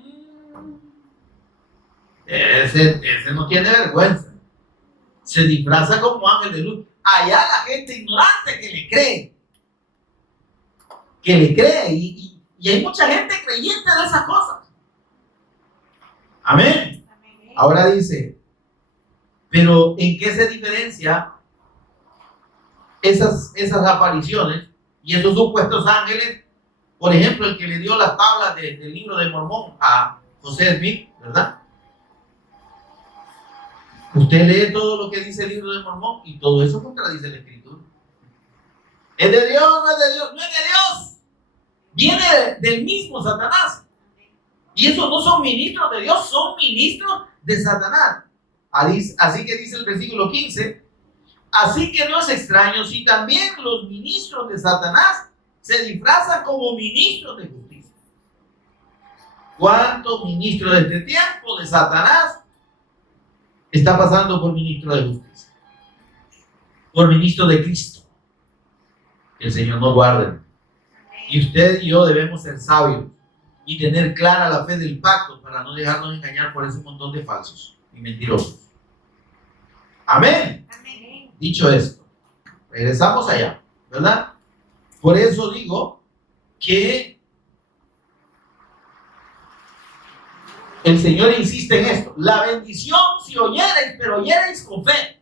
Ese no tiene vergüenza. Se disfraza como ángel de luz. Allá la gente ignorante que le cree. Y hay mucha gente creyente de esas cosas. Amén. Ahora dice, pero ¿en qué se diferencia esas apariciones y esos supuestos ángeles? Por ejemplo, el que le dio las tablas del libro de Mormón a José Smith, ¿verdad? Usted lee todo lo que dice el libro de Mormón y todo eso contradice la Escritura. ¿Es de Dios o no es de Dios? No es de Dios. Viene del mismo Satanás. Y esos no son ministros de Dios, son ministros de Satanás. Así que dice el versículo 15, así que no es extraño si también los ministros de Satanás se disfrazan como ministros de justicia. ¿Cuántos ministros de este tiempo de Satanás está pasando por ministro de justicia? Por ministro de Cristo. Que el Señor nos guarde. Y usted y yo debemos ser sabios y tener clara la fe del pacto para no dejarnos engañar por ese montón de falsos y mentirosos. Amén. Amén. Dicho esto, regresamos allá, ¿verdad? Por eso digo que el Señor insiste en esto. La bendición si oyereis, pero oyereis con fe.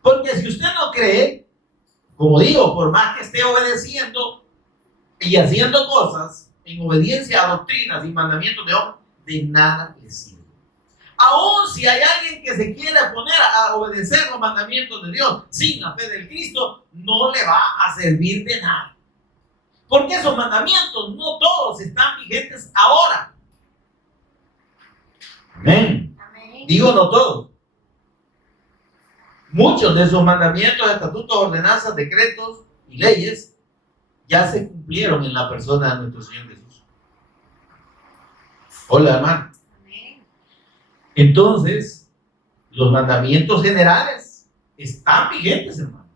Porque si usted no cree, como digo, por más que esté obedeciendo y haciendo cosas en obediencia a doctrinas y mandamientos de hombres, de nada le sirve. Aún si hay alguien que se quiera poner a obedecer los mandamientos de Dios sin la fe del Cristo, no le va a servir de nada. Porque esos mandamientos no todos están vigentes ahora. Amén. Amén. Digo no todos. Muchos de esos mandamientos, estatutos, ordenanzas, decretos y leyes ya se cumplieron en la persona de nuestro Señor Jesús. Hola, hermano. Amén. Entonces, los mandamientos generales están vigentes, hermano.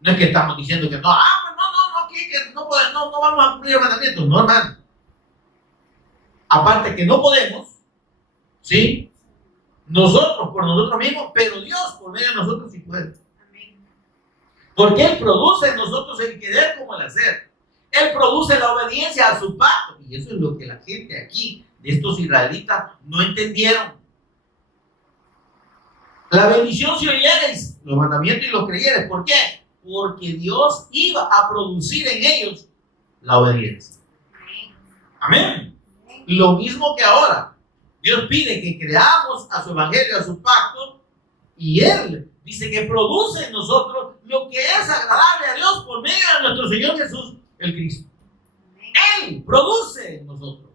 No es que estamos diciendo que no, que no vamos a cumplir los mandamientos. No, hermano. Aparte que no podemos, ¿sí? Nosotros por nosotros mismos, pero Dios por medio de nosotros sí puede. Amén. Porque Él produce en nosotros el querer como el hacer. Él produce la obediencia a su pacto. Y eso es lo que la gente aquí, de estos israelitas, no entendieron. La bendición si oyereis los mandamientos y los creyereis. ¿Por qué? Porque Dios iba a producir en ellos la obediencia. Amén. Lo mismo que ahora. Dios pide que creamos a su evangelio, a su pacto, y Él dice que produce en nosotros lo que es agradable a Dios por medio de nuestro Señor Jesús, el Cristo. Él produce en nosotros.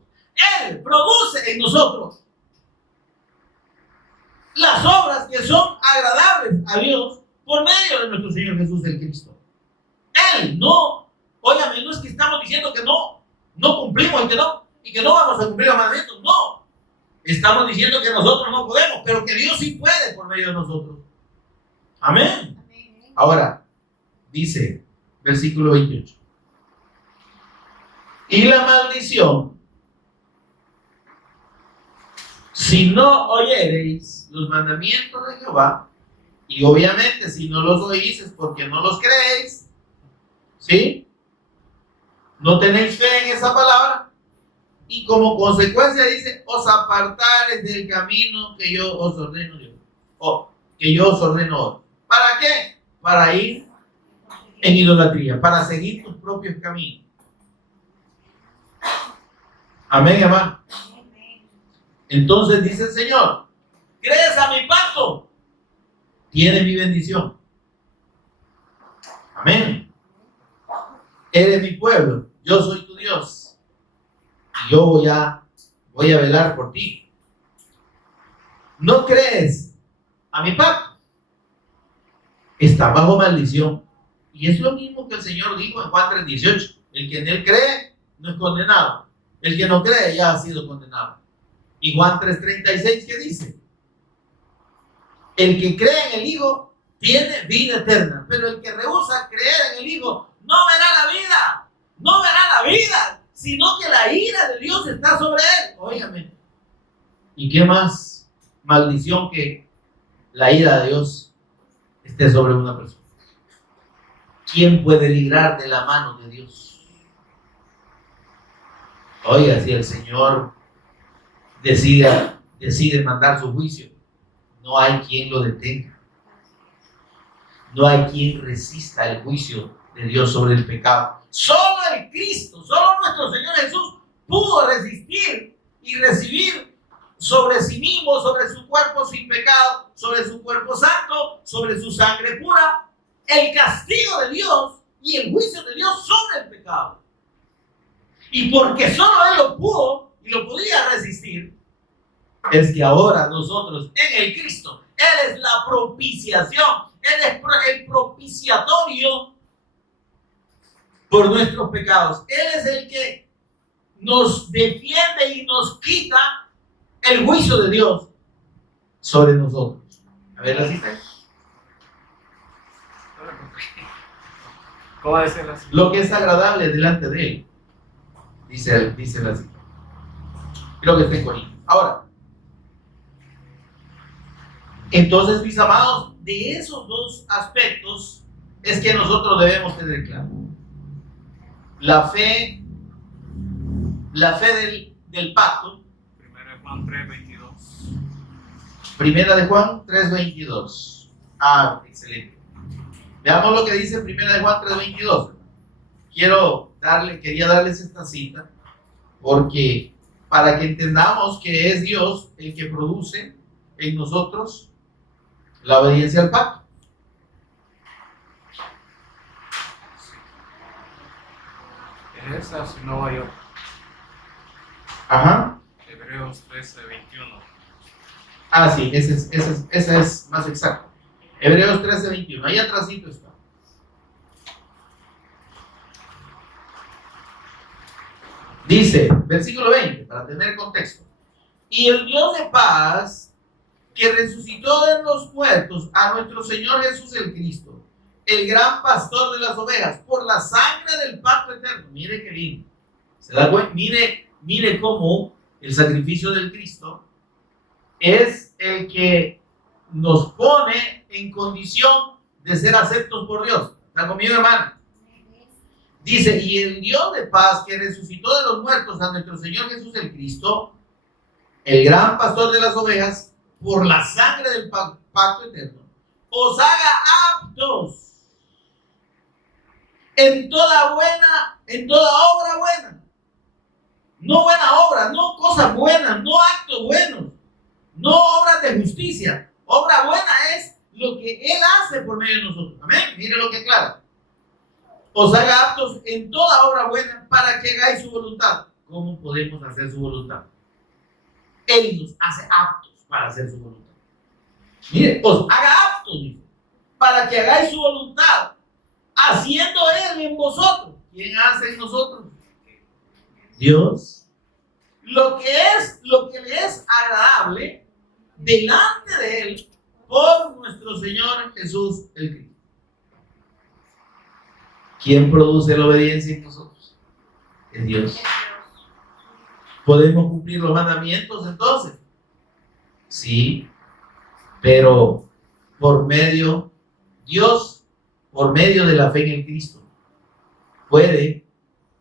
Él produce en nosotros las obras que son agradables a Dios por medio de nuestro Señor Jesús, el Cristo. Él no, óigame, no es que estamos diciendo que no cumplimos y que no vamos a cumplir los mandamientos, no. Estamos diciendo que nosotros no podemos, pero que Dios sí puede por medio de nosotros. Amén. Amén. Ahora, dice, versículo 28. Y la maldición, si no oyereis los mandamientos de Jehová, y obviamente si no los oís es porque no los creéis, ¿sí? No tenéis fe en esa palabra. Y como consecuencia dice, os apartares del camino que yo os ordeno Dios. O que yo os ordeno hoy. ¿Para qué? Para ir en idolatría, para seguir tus propios caminos. Amén, hermano. Entonces dice el Señor, ¿crees a mi pacto? Tienes mi bendición. Amén. Eres mi pueblo, yo soy tu Dios. Y yo voy a velar por ti. ¿No crees a mi pacto? Está bajo maldición. Y es lo mismo que el Señor dijo en Juan 3:18. El que en Él cree no es condenado. El que no cree ya ha sido condenado. Y Juan 3:36, ¿qué dice? El que cree en el Hijo tiene vida eterna. Pero el que rehúsa creer en el Hijo no verá la vida. No verá la vida, sino que la ira de Dios está sobre él. Óigame. ¿Y qué más maldición que la ira de Dios esté sobre una persona? ¿Quién puede librar de la mano de Dios? Oiga, si el Señor decide mandar su juicio, no hay quien lo detenga. No hay quien resista el juicio de Dios sobre el pecado. Solo el Cristo, solo nuestro Señor Jesús pudo resistir y recibir sobre sí mismo, sobre su cuerpo sin pecado, sobre su cuerpo santo, sobre su sangre pura, el castigo de Dios y el juicio de Dios sobre el pecado. Y porque solo Él lo pudo y lo podía resistir, es que ahora nosotros en el Cristo, Él es la propiciación, Él es el propiciatorio por nuestros pecados. Él es el que nos defiende y nos quita el juicio de Dios sobre nosotros. A ver la cita. ¿Cómo decirlo así? Lo que es agradable delante de Él. dice la cita. Creo que está en Corintios. Ahora, entonces, mis amados, de esos dos aspectos es que nosotros debemos tener claro. La fe del pacto. Primera de Juan 3:22. Primera de Juan 3:22. Ah, excelente. Veamos lo que dice Primera de Juan 3:22. Quería darles esta cita porque para que entendamos que es Dios el que produce en nosotros la obediencia al pacto. En esa, si no hay otra. Ajá. Hebreos 13:21. Ah, sí, esa es más exacta. Hebreos 13:21. Ahí atrásito está. Dice, versículo 20, para tener contexto. Y el Dios de paz, que resucitó de los muertos a nuestro Señor Jesús el Cristo, el gran pastor de las ovejas, por la sangre del pacto eterno. Mire qué lindo. ¿Se da cuenta? Mire cómo el sacrificio del Cristo es el que nos pone en condición de ser aceptos por Dios. ¿Está conmigo, hermano? Dice, y el Dios de paz que resucitó de los muertos a nuestro Señor Jesús el Cristo, el gran pastor de las ovejas, por la sangre del pacto eterno, os haga aptos en toda obra buena. No buena obra, no cosas buenas, no actos buenos, no obras de justicia. Obra buena es lo que Él hace por medio de nosotros. Amén. Mire lo que aclara. Os haga aptos en toda obra buena para que hagáis su voluntad. ¿Cómo podemos hacer su voluntad? Él nos hace aptos para hacer su voluntad. Mire, os haga aptos, dice, para que hagáis su voluntad, haciendo Él en vosotros. ¿Quién hace en nosotros? Dios. Lo que le es agradable delante de Él por nuestro Señor Jesús el Cristo. ¿Quién produce la obediencia en nosotros? Es Dios. ¿Podemos cumplir los mandamientos entonces? Sí, pero Dios, por medio de la fe en el Cristo, puede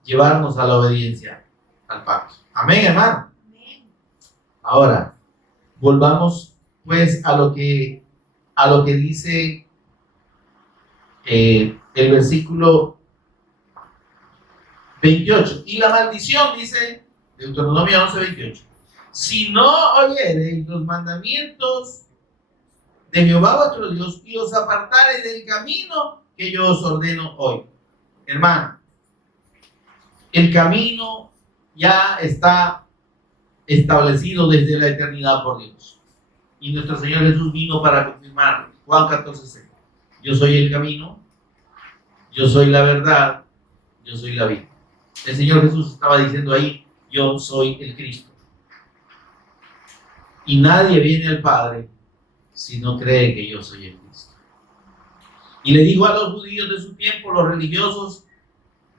llevarnos a la obediencia al pacto. Amén, hermano. Ahora, volvamos pues a lo que dice el versículo 28. Y la maldición, dice Deuteronomio 11:28. Si no oyereis los mandamientos de Jehová vuestro Dios y os apartareis del camino que yo os ordeno hoy. Hermano, el camino ya está establecido desde la eternidad por Dios. Y nuestro Señor Jesús vino para confirmarlo. Juan 14:6. Yo soy el camino, yo soy la verdad, yo soy la vida. El Señor Jesús estaba diciendo ahí, yo soy el Cristo. Y nadie viene al Padre si no cree que yo soy el Cristo. Y le dijo a los judíos de su tiempo, los religiosos,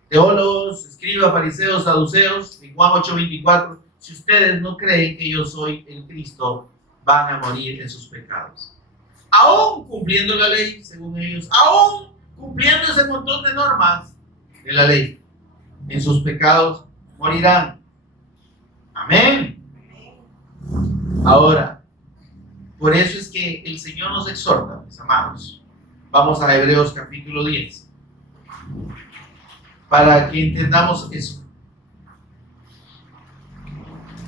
teólogos, escribas, fariseos, saduceos, en Juan 8:24, si ustedes no creen que yo soy el Cristo, van a morir en sus pecados. Aún cumpliendo la ley, según ellos, aún cumpliendo ese montón de normas de la ley, en sus pecados morirán. Amén. Ahora, por eso es que el Señor nos exhorta, mis amados. Vamos a Hebreos capítulo 10, para que entendamos eso.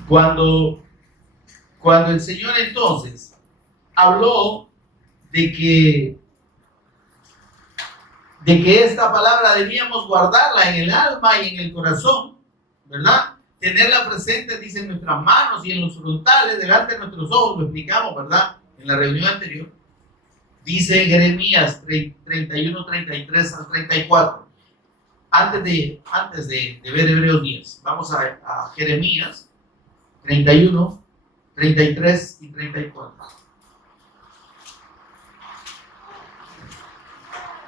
Cuando el Señor entonces habló de que esta palabra debíamos guardarla en el alma y en el corazón, ¿verdad? Tenerla presente, dice, en nuestras manos y en los frontales, delante de nuestros ojos, lo explicamos, ¿verdad? En la reunión anterior. Dice Jeremías 31, 33 al 34. Antes de ver Hebreos 10, vamos a Jeremías 31, 33 y 34.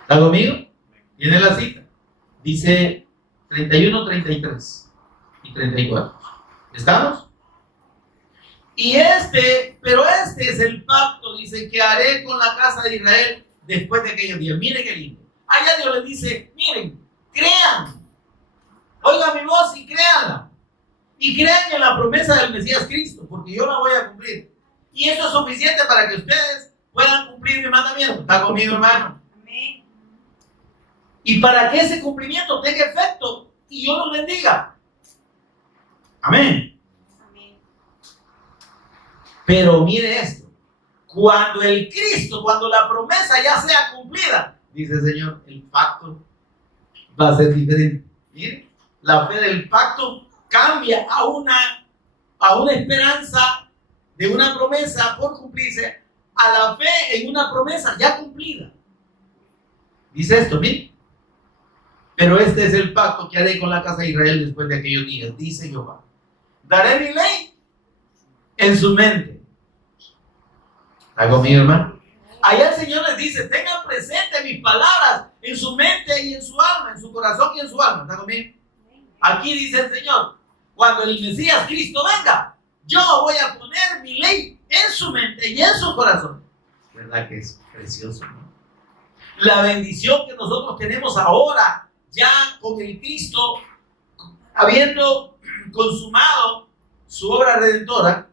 ¿Está conmigo? Tiene la cita. Dice 31, 33. y 34. ¿Estamos? Pero este es el pacto, dice, que haré con la casa de Israel después de aquellos días. Miren qué lindo. Allá Dios les dice, miren, crean, oigan mi voz y créanla. Y crean en la promesa del Mesías Cristo, porque yo la voy a cumplir. Y eso es suficiente para que ustedes puedan cumplir mi mandamiento. ¿Está conmigo, hermano? Amén. Y para que ese cumplimiento tenga efecto y yo los bendiga. Amén. Amén. Pero mire esto. Cuando la promesa ya sea cumplida, dice el Señor, el pacto va a ser diferente. Mire, la fe del pacto cambia a una esperanza de una promesa por cumplirse, a la fe en una promesa ya cumplida. Dice esto, mire. Pero este es el pacto que haré con la casa de Israel después de aquellos días, dice Jehová. Daré mi ley en su mente. ¿Está conmigo, hermano? Allá el Señor les dice, tengan presente mis palabras en su mente y en su alma, en su corazón y en su alma. ¿Está conmigo? Aquí dice el Señor, cuando el Mesías Cristo venga, yo voy a poner mi ley en su mente y en su corazón. ¿Verdad que es precioso, no? La bendición que nosotros tenemos ahora, ya con el Cristo, habiendo consumado su obra redentora,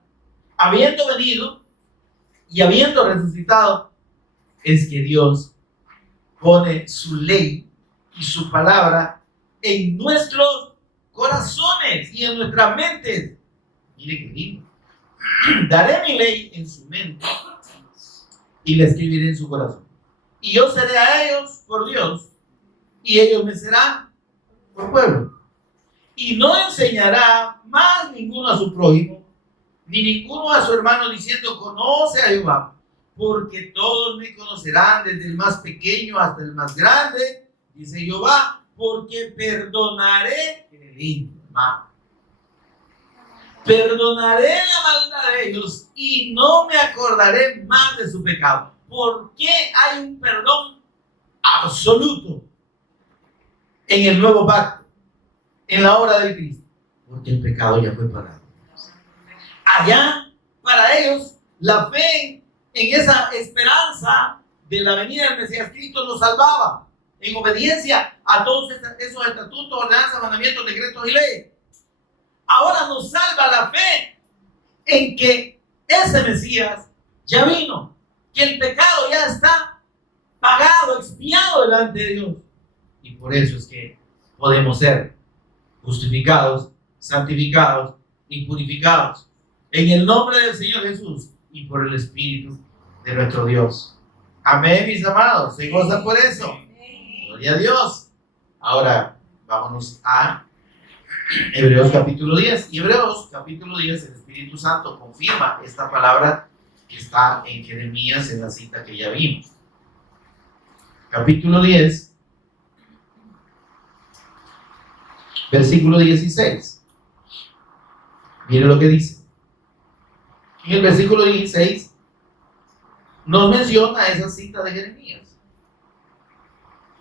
habiendo venido y habiendo resucitado, es que Dios pone su ley y su palabra en nuestros corazones y en nuestras mentes. Mire qué lindo. Daré mi ley en su mente y la escribiré en su corazón. Y yo seré a ellos por Dios y ellos me serán por pueblo. Y no enseñará más ninguno a su prójimo, ni ninguno a su hermano diciendo, conoce a Jehová, porque todos me conocerán, desde el más pequeño hasta el más grande, dice Jehová, porque perdonaré el íntimo, hermano. Perdonaré la maldad de ellos y no me acordaré más de su pecado. ¿Por qué hay un perdón absoluto en el nuevo pacto, en la obra del Cristo? Porque el pecado ya fue pagado. Allá, para ellos, la fe en esa esperanza de la venida del Mesías Cristo los salvaba, en obediencia a todos esos estatutos, ordenanzas, mandamientos, decretos y leyes. Ahora nos salva la fe en que ese Mesías ya vino, que el pecado ya está pagado, expiado delante de Dios. Y por eso es que podemos ser justificados, santificados y purificados en el nombre del Señor Jesús y por el Espíritu de nuestro Dios. Amén, mis amados. ¿Se gozan por eso? Gloria a Dios. Ahora vámonos a Hebreos capítulo 10. Y Hebreos capítulo 10, el Espíritu Santo confirma esta palabra que está en Jeremías, en la cita que ya vimos. Capítulo 10, versículo 16. Mire lo que dice. En el versículo 16 nos menciona esa cita de Jeremías.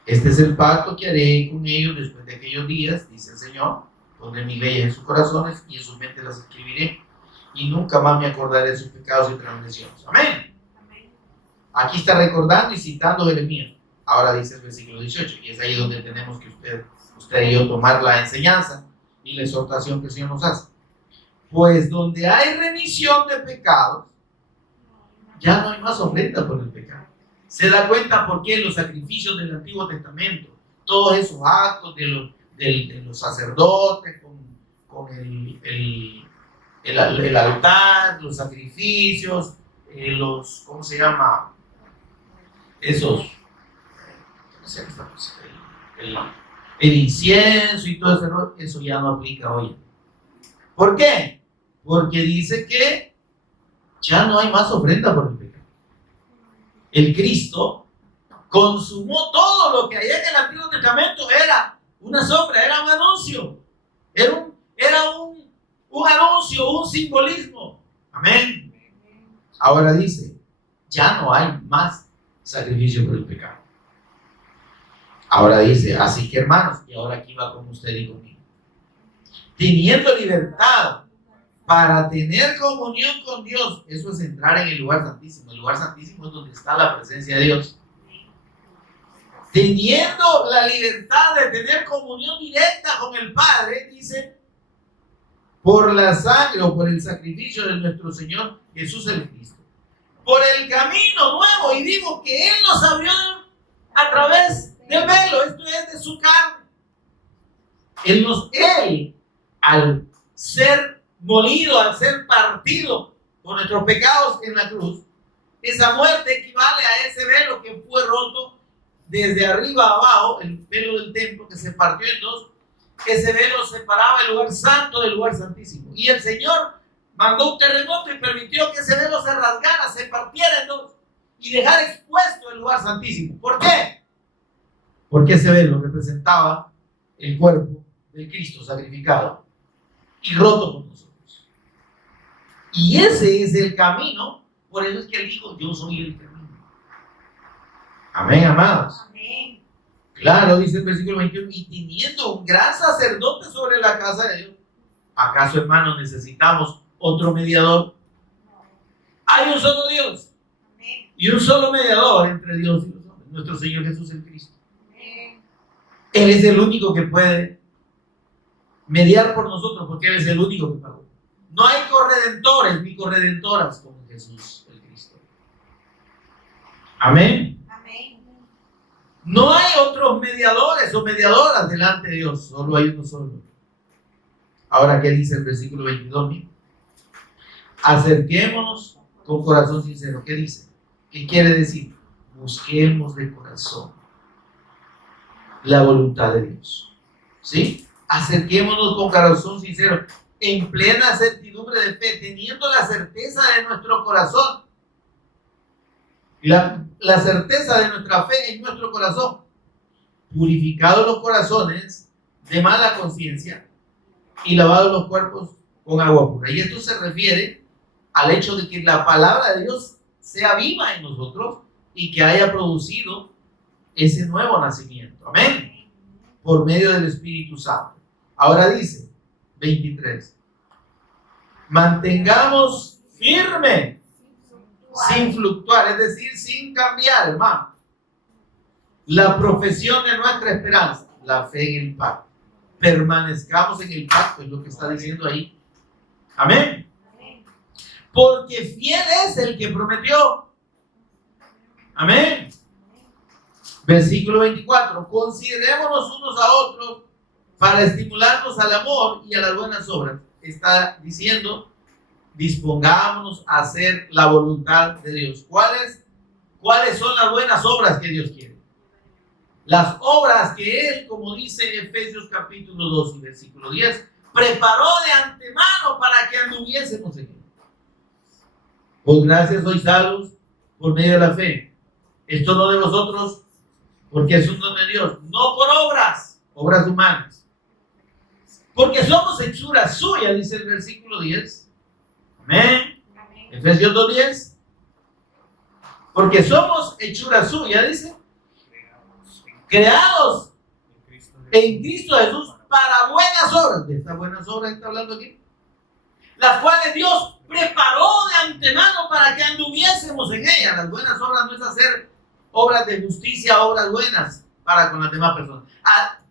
Este es el pacto que haré con ellos después de aquellos días, dice el Señor. Pondré mis leyes en sus corazones y en sus mentes las escribiré. Y nunca más me acordaré de sus pecados y transgresiones. Amén. Aquí está recordando y citando Jeremías. Ahora dice el versículo 18. Y es ahí donde tenemos que usted y yo tomar la enseñanza y la exhortación que el Señor nos hace. Pues donde hay remisión de pecados, ya no hay más ofrenda por el pecado. Se da cuenta por qué los sacrificios del Antiguo Testamento, todos esos actos de los sacerdotes con el altar, los sacrificios, ¿cómo se llama? Esos, ¿cómo se llama esta cosa? El incienso y todo eso ya no aplica hoy. ¿Por qué? Porque dice que ya no hay más ofrenda por el pecado. El Cristo consumó todo lo que había en el Antiguo Testamento. Era una sombra, era un anuncio, era un anuncio, un simbolismo. Amén. Ahora dice, ya no hay más sacrificio por el pecado. Ahora dice, así que hermanos, y ahora aquí va con usted y conmigo. Teniendo libertad para tener comunión con Dios. Eso es entrar en el lugar santísimo. El lugar santísimo es donde está la presencia de Dios. Teniendo la libertad de tener comunión directa con el Padre, dice, por la sangre o por el sacrificio de nuestro Señor Jesús el Cristo. Por el camino nuevo y vivo que Él nos abrió a través del velo, esto es de su carne. Él, al ser molido, al ser partido por nuestros pecados en la cruz, esa muerte equivale a ese velo que fue roto desde arriba a abajo, el velo del templo que se partió en dos. Ese velo separaba el lugar santo del lugar santísimo. Y el Señor mandó un terremoto y permitió que ese velo se rasgara, se partiera en dos y dejara expuesto el lugar santísimo. ¿Por qué? Porque ese velo representaba el cuerpo de Cristo sacrificado y roto por nosotros. Y ese es el camino. Por eso es que Él dijo, yo soy el camino. Amén, amados. Amén. Claro, dice el versículo 21, y teniendo un gran sacerdote sobre la casa de Dios, ¿acaso, hermanos, necesitamos otro mediador? Hay un solo Dios. Amén. Y un solo mediador entre Dios y los hombres, nuestro Señor Jesús el Cristo. Amén. Él es el único que puede mediar por nosotros, porque Él es el único que pagó. No hay corredentores ni corredentoras como Jesús el Cristo. Amén. Amén. No hay otros mediadores o mediadoras delante de Dios, solo hay uno solo. Ahora, ¿qué dice el versículo 22? Mira. Acerquémonos con corazón sincero. ¿Qué dice? ¿Qué quiere decir? Busquemos de corazón la voluntad de Dios. ¿Sí? Acerquémonos con corazón sincero, en plena certidumbre de fe, teniendo la certeza de nuestro corazón. La certeza de nuestra fe en nuestro corazón. Purificados los corazones de mala conciencia y lavados los cuerpos con agua pura. Y esto se refiere al hecho de que la palabra de Dios sea viva en nosotros y que haya producido ese nuevo nacimiento. Amén. Por medio del Espíritu Santo. Ahora dice, 23. Mantengamos firme, sin fluctuar, es decir, sin cambiar, hermano, la profesión de nuestra esperanza, la fe en el pacto. Permanezcamos en el pacto, es lo que está diciendo ahí. Amén. Porque fiel es el que prometió. Amén. Versículo 24. Considerémonos unos a otros para estimularnos al amor y a las buenas obras. Está diciendo, dispongámonos a hacer la voluntad de Dios. ¿Cuáles son las buenas obras que Dios quiere? Las obras que Él, como dice Efesios capítulo 2 y versículo 10, preparó de antemano para que anduviésemos en Él. Por gracia sois salvos por medio de la fe. Esto no de vosotros, porque es un don de Dios, no por obras humanas. Porque somos hechura suya, dice el versículo 10. Amén. Amén. Efesios 2:10. Porque somos hechura suya, dice. Creados en Cristo Jesús para buenas obras. ¿De estas buenas obras está hablando aquí? Las cuales Dios preparó de antemano para que anduviésemos en ellas. Las buenas obras no es hacer obras de justicia, obras buenas para con las demás personas.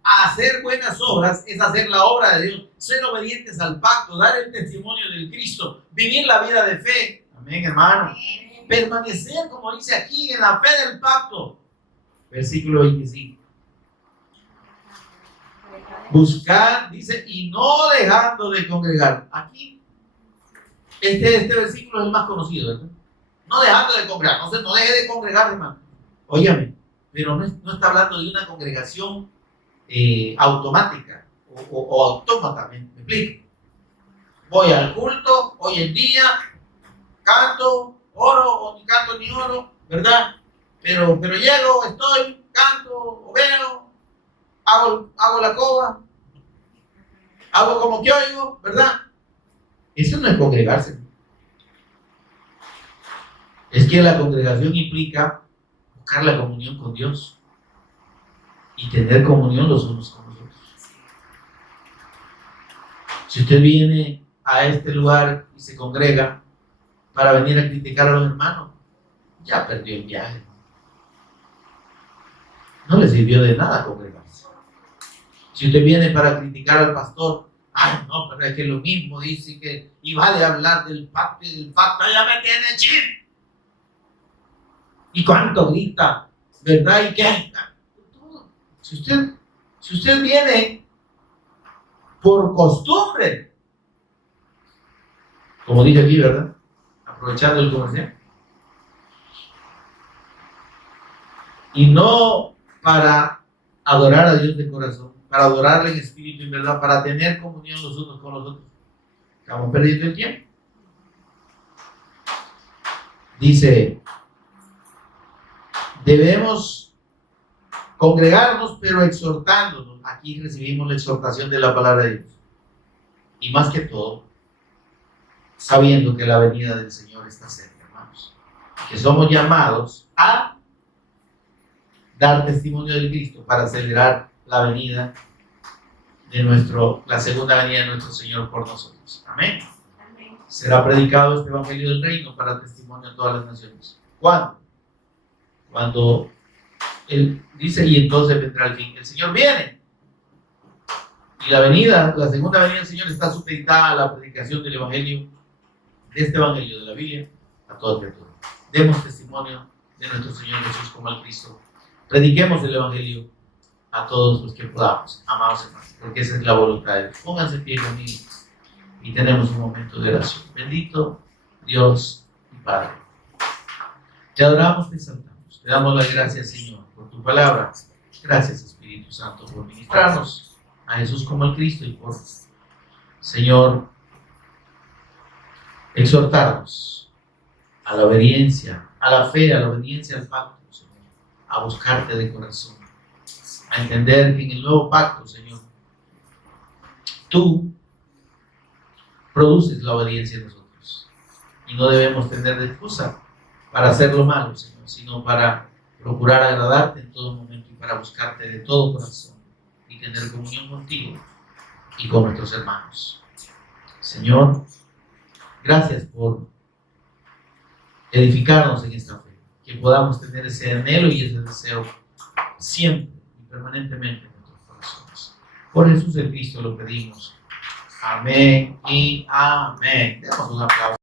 Hacer buenas obras es hacer la obra de Dios, ser obedientes al pacto, dar el testimonio del Cristo, vivir la vida de fe. Amén, hermano. Amén. Permanecer, como dice aquí, en la fe del pacto. Versículo 25. Buscar, dice, y no dejando de congregar. Aquí, este versículo es el más conocido, ¿verdad? No dejando de congregar. Entonces, no deje de congregar, hermano. Óyame, pero no está hablando de una congregación automática o autómata, ¿me explico? Voy al culto, hoy en día, canto, oro o ni canto ni oro, ¿verdad? Pero llego, estoy, canto, o veo, hago la coba, hago como que oigo, ¿verdad? Eso no es congregarse. Es que la congregación implica buscar la comunión con Dios y tener comunión los unos con los otros. Si usted viene a este lugar y se congrega para venir a criticar a los hermanos, ya perdió el viaje. No le sirvió de nada congregarse. Si usted viene para criticar al pastor, ay no, pero es que lo mismo dice que iba a hablar del pacto y del pacto, ya me tiene chip. ¿Y cuánto grita? ¿Verdad? ¿Y qué? Si usted viene por costumbre, como dice aquí, ¿verdad? Aprovechando el comercial. Y no para adorar a Dios de corazón, para adorarle en espíritu y en verdad, para tener comunión los unos con los otros. Estamos perdiendo el tiempo. Dice, debemos congregarnos, pero exhortándonos. Aquí recibimos la exhortación de la palabra de Dios. Y más que todo, sabiendo que la venida del Señor está cerca, hermanos. Que somos llamados a dar testimonio de Cristo para acelerar la venida de la segunda venida de nuestro Señor por nosotros. Amén. Amén. Será predicado este evangelio del reino para testimonio a todas las naciones. ¿Cuándo? Cuando Él dice, y entonces vendrá el fin. El Señor viene. Y la segunda venida del Señor está supeditada a la predicación del evangelio, de este evangelio de la Biblia, a toda criatura. Demos testimonio de nuestro Señor Jesús como el Cristo. Prediquemos el evangelio a todos los que podamos, amados hermanos, porque esa es la voluntad de Dios. Pónganse en pie conmigo y tenemos un momento de oración. Bendito Dios y Padre. Te adoramos, te exaltamos. Te damos las gracias, Señor, por tu palabra. Gracias, Espíritu Santo, por ministrarnos a Jesús como el Cristo y por, Señor, exhortarnos a la obediencia, a la fe, a la obediencia al pacto, Señor, a buscarte de corazón, a entender que en el nuevo pacto, Señor, tú produces la obediencia en nosotros y no debemos tener de excusa para hacer lo malo, Señor, sino para procurar agradarte en todo momento y para buscarte de todo corazón y tener comunión contigo y con nuestros hermanos. Señor, gracias por edificarnos en esta fe, que podamos tener ese anhelo y ese deseo siempre y permanentemente en nuestros corazones. Por Jesús el Cristo lo pedimos. Amén y amén. Demos un aplauso.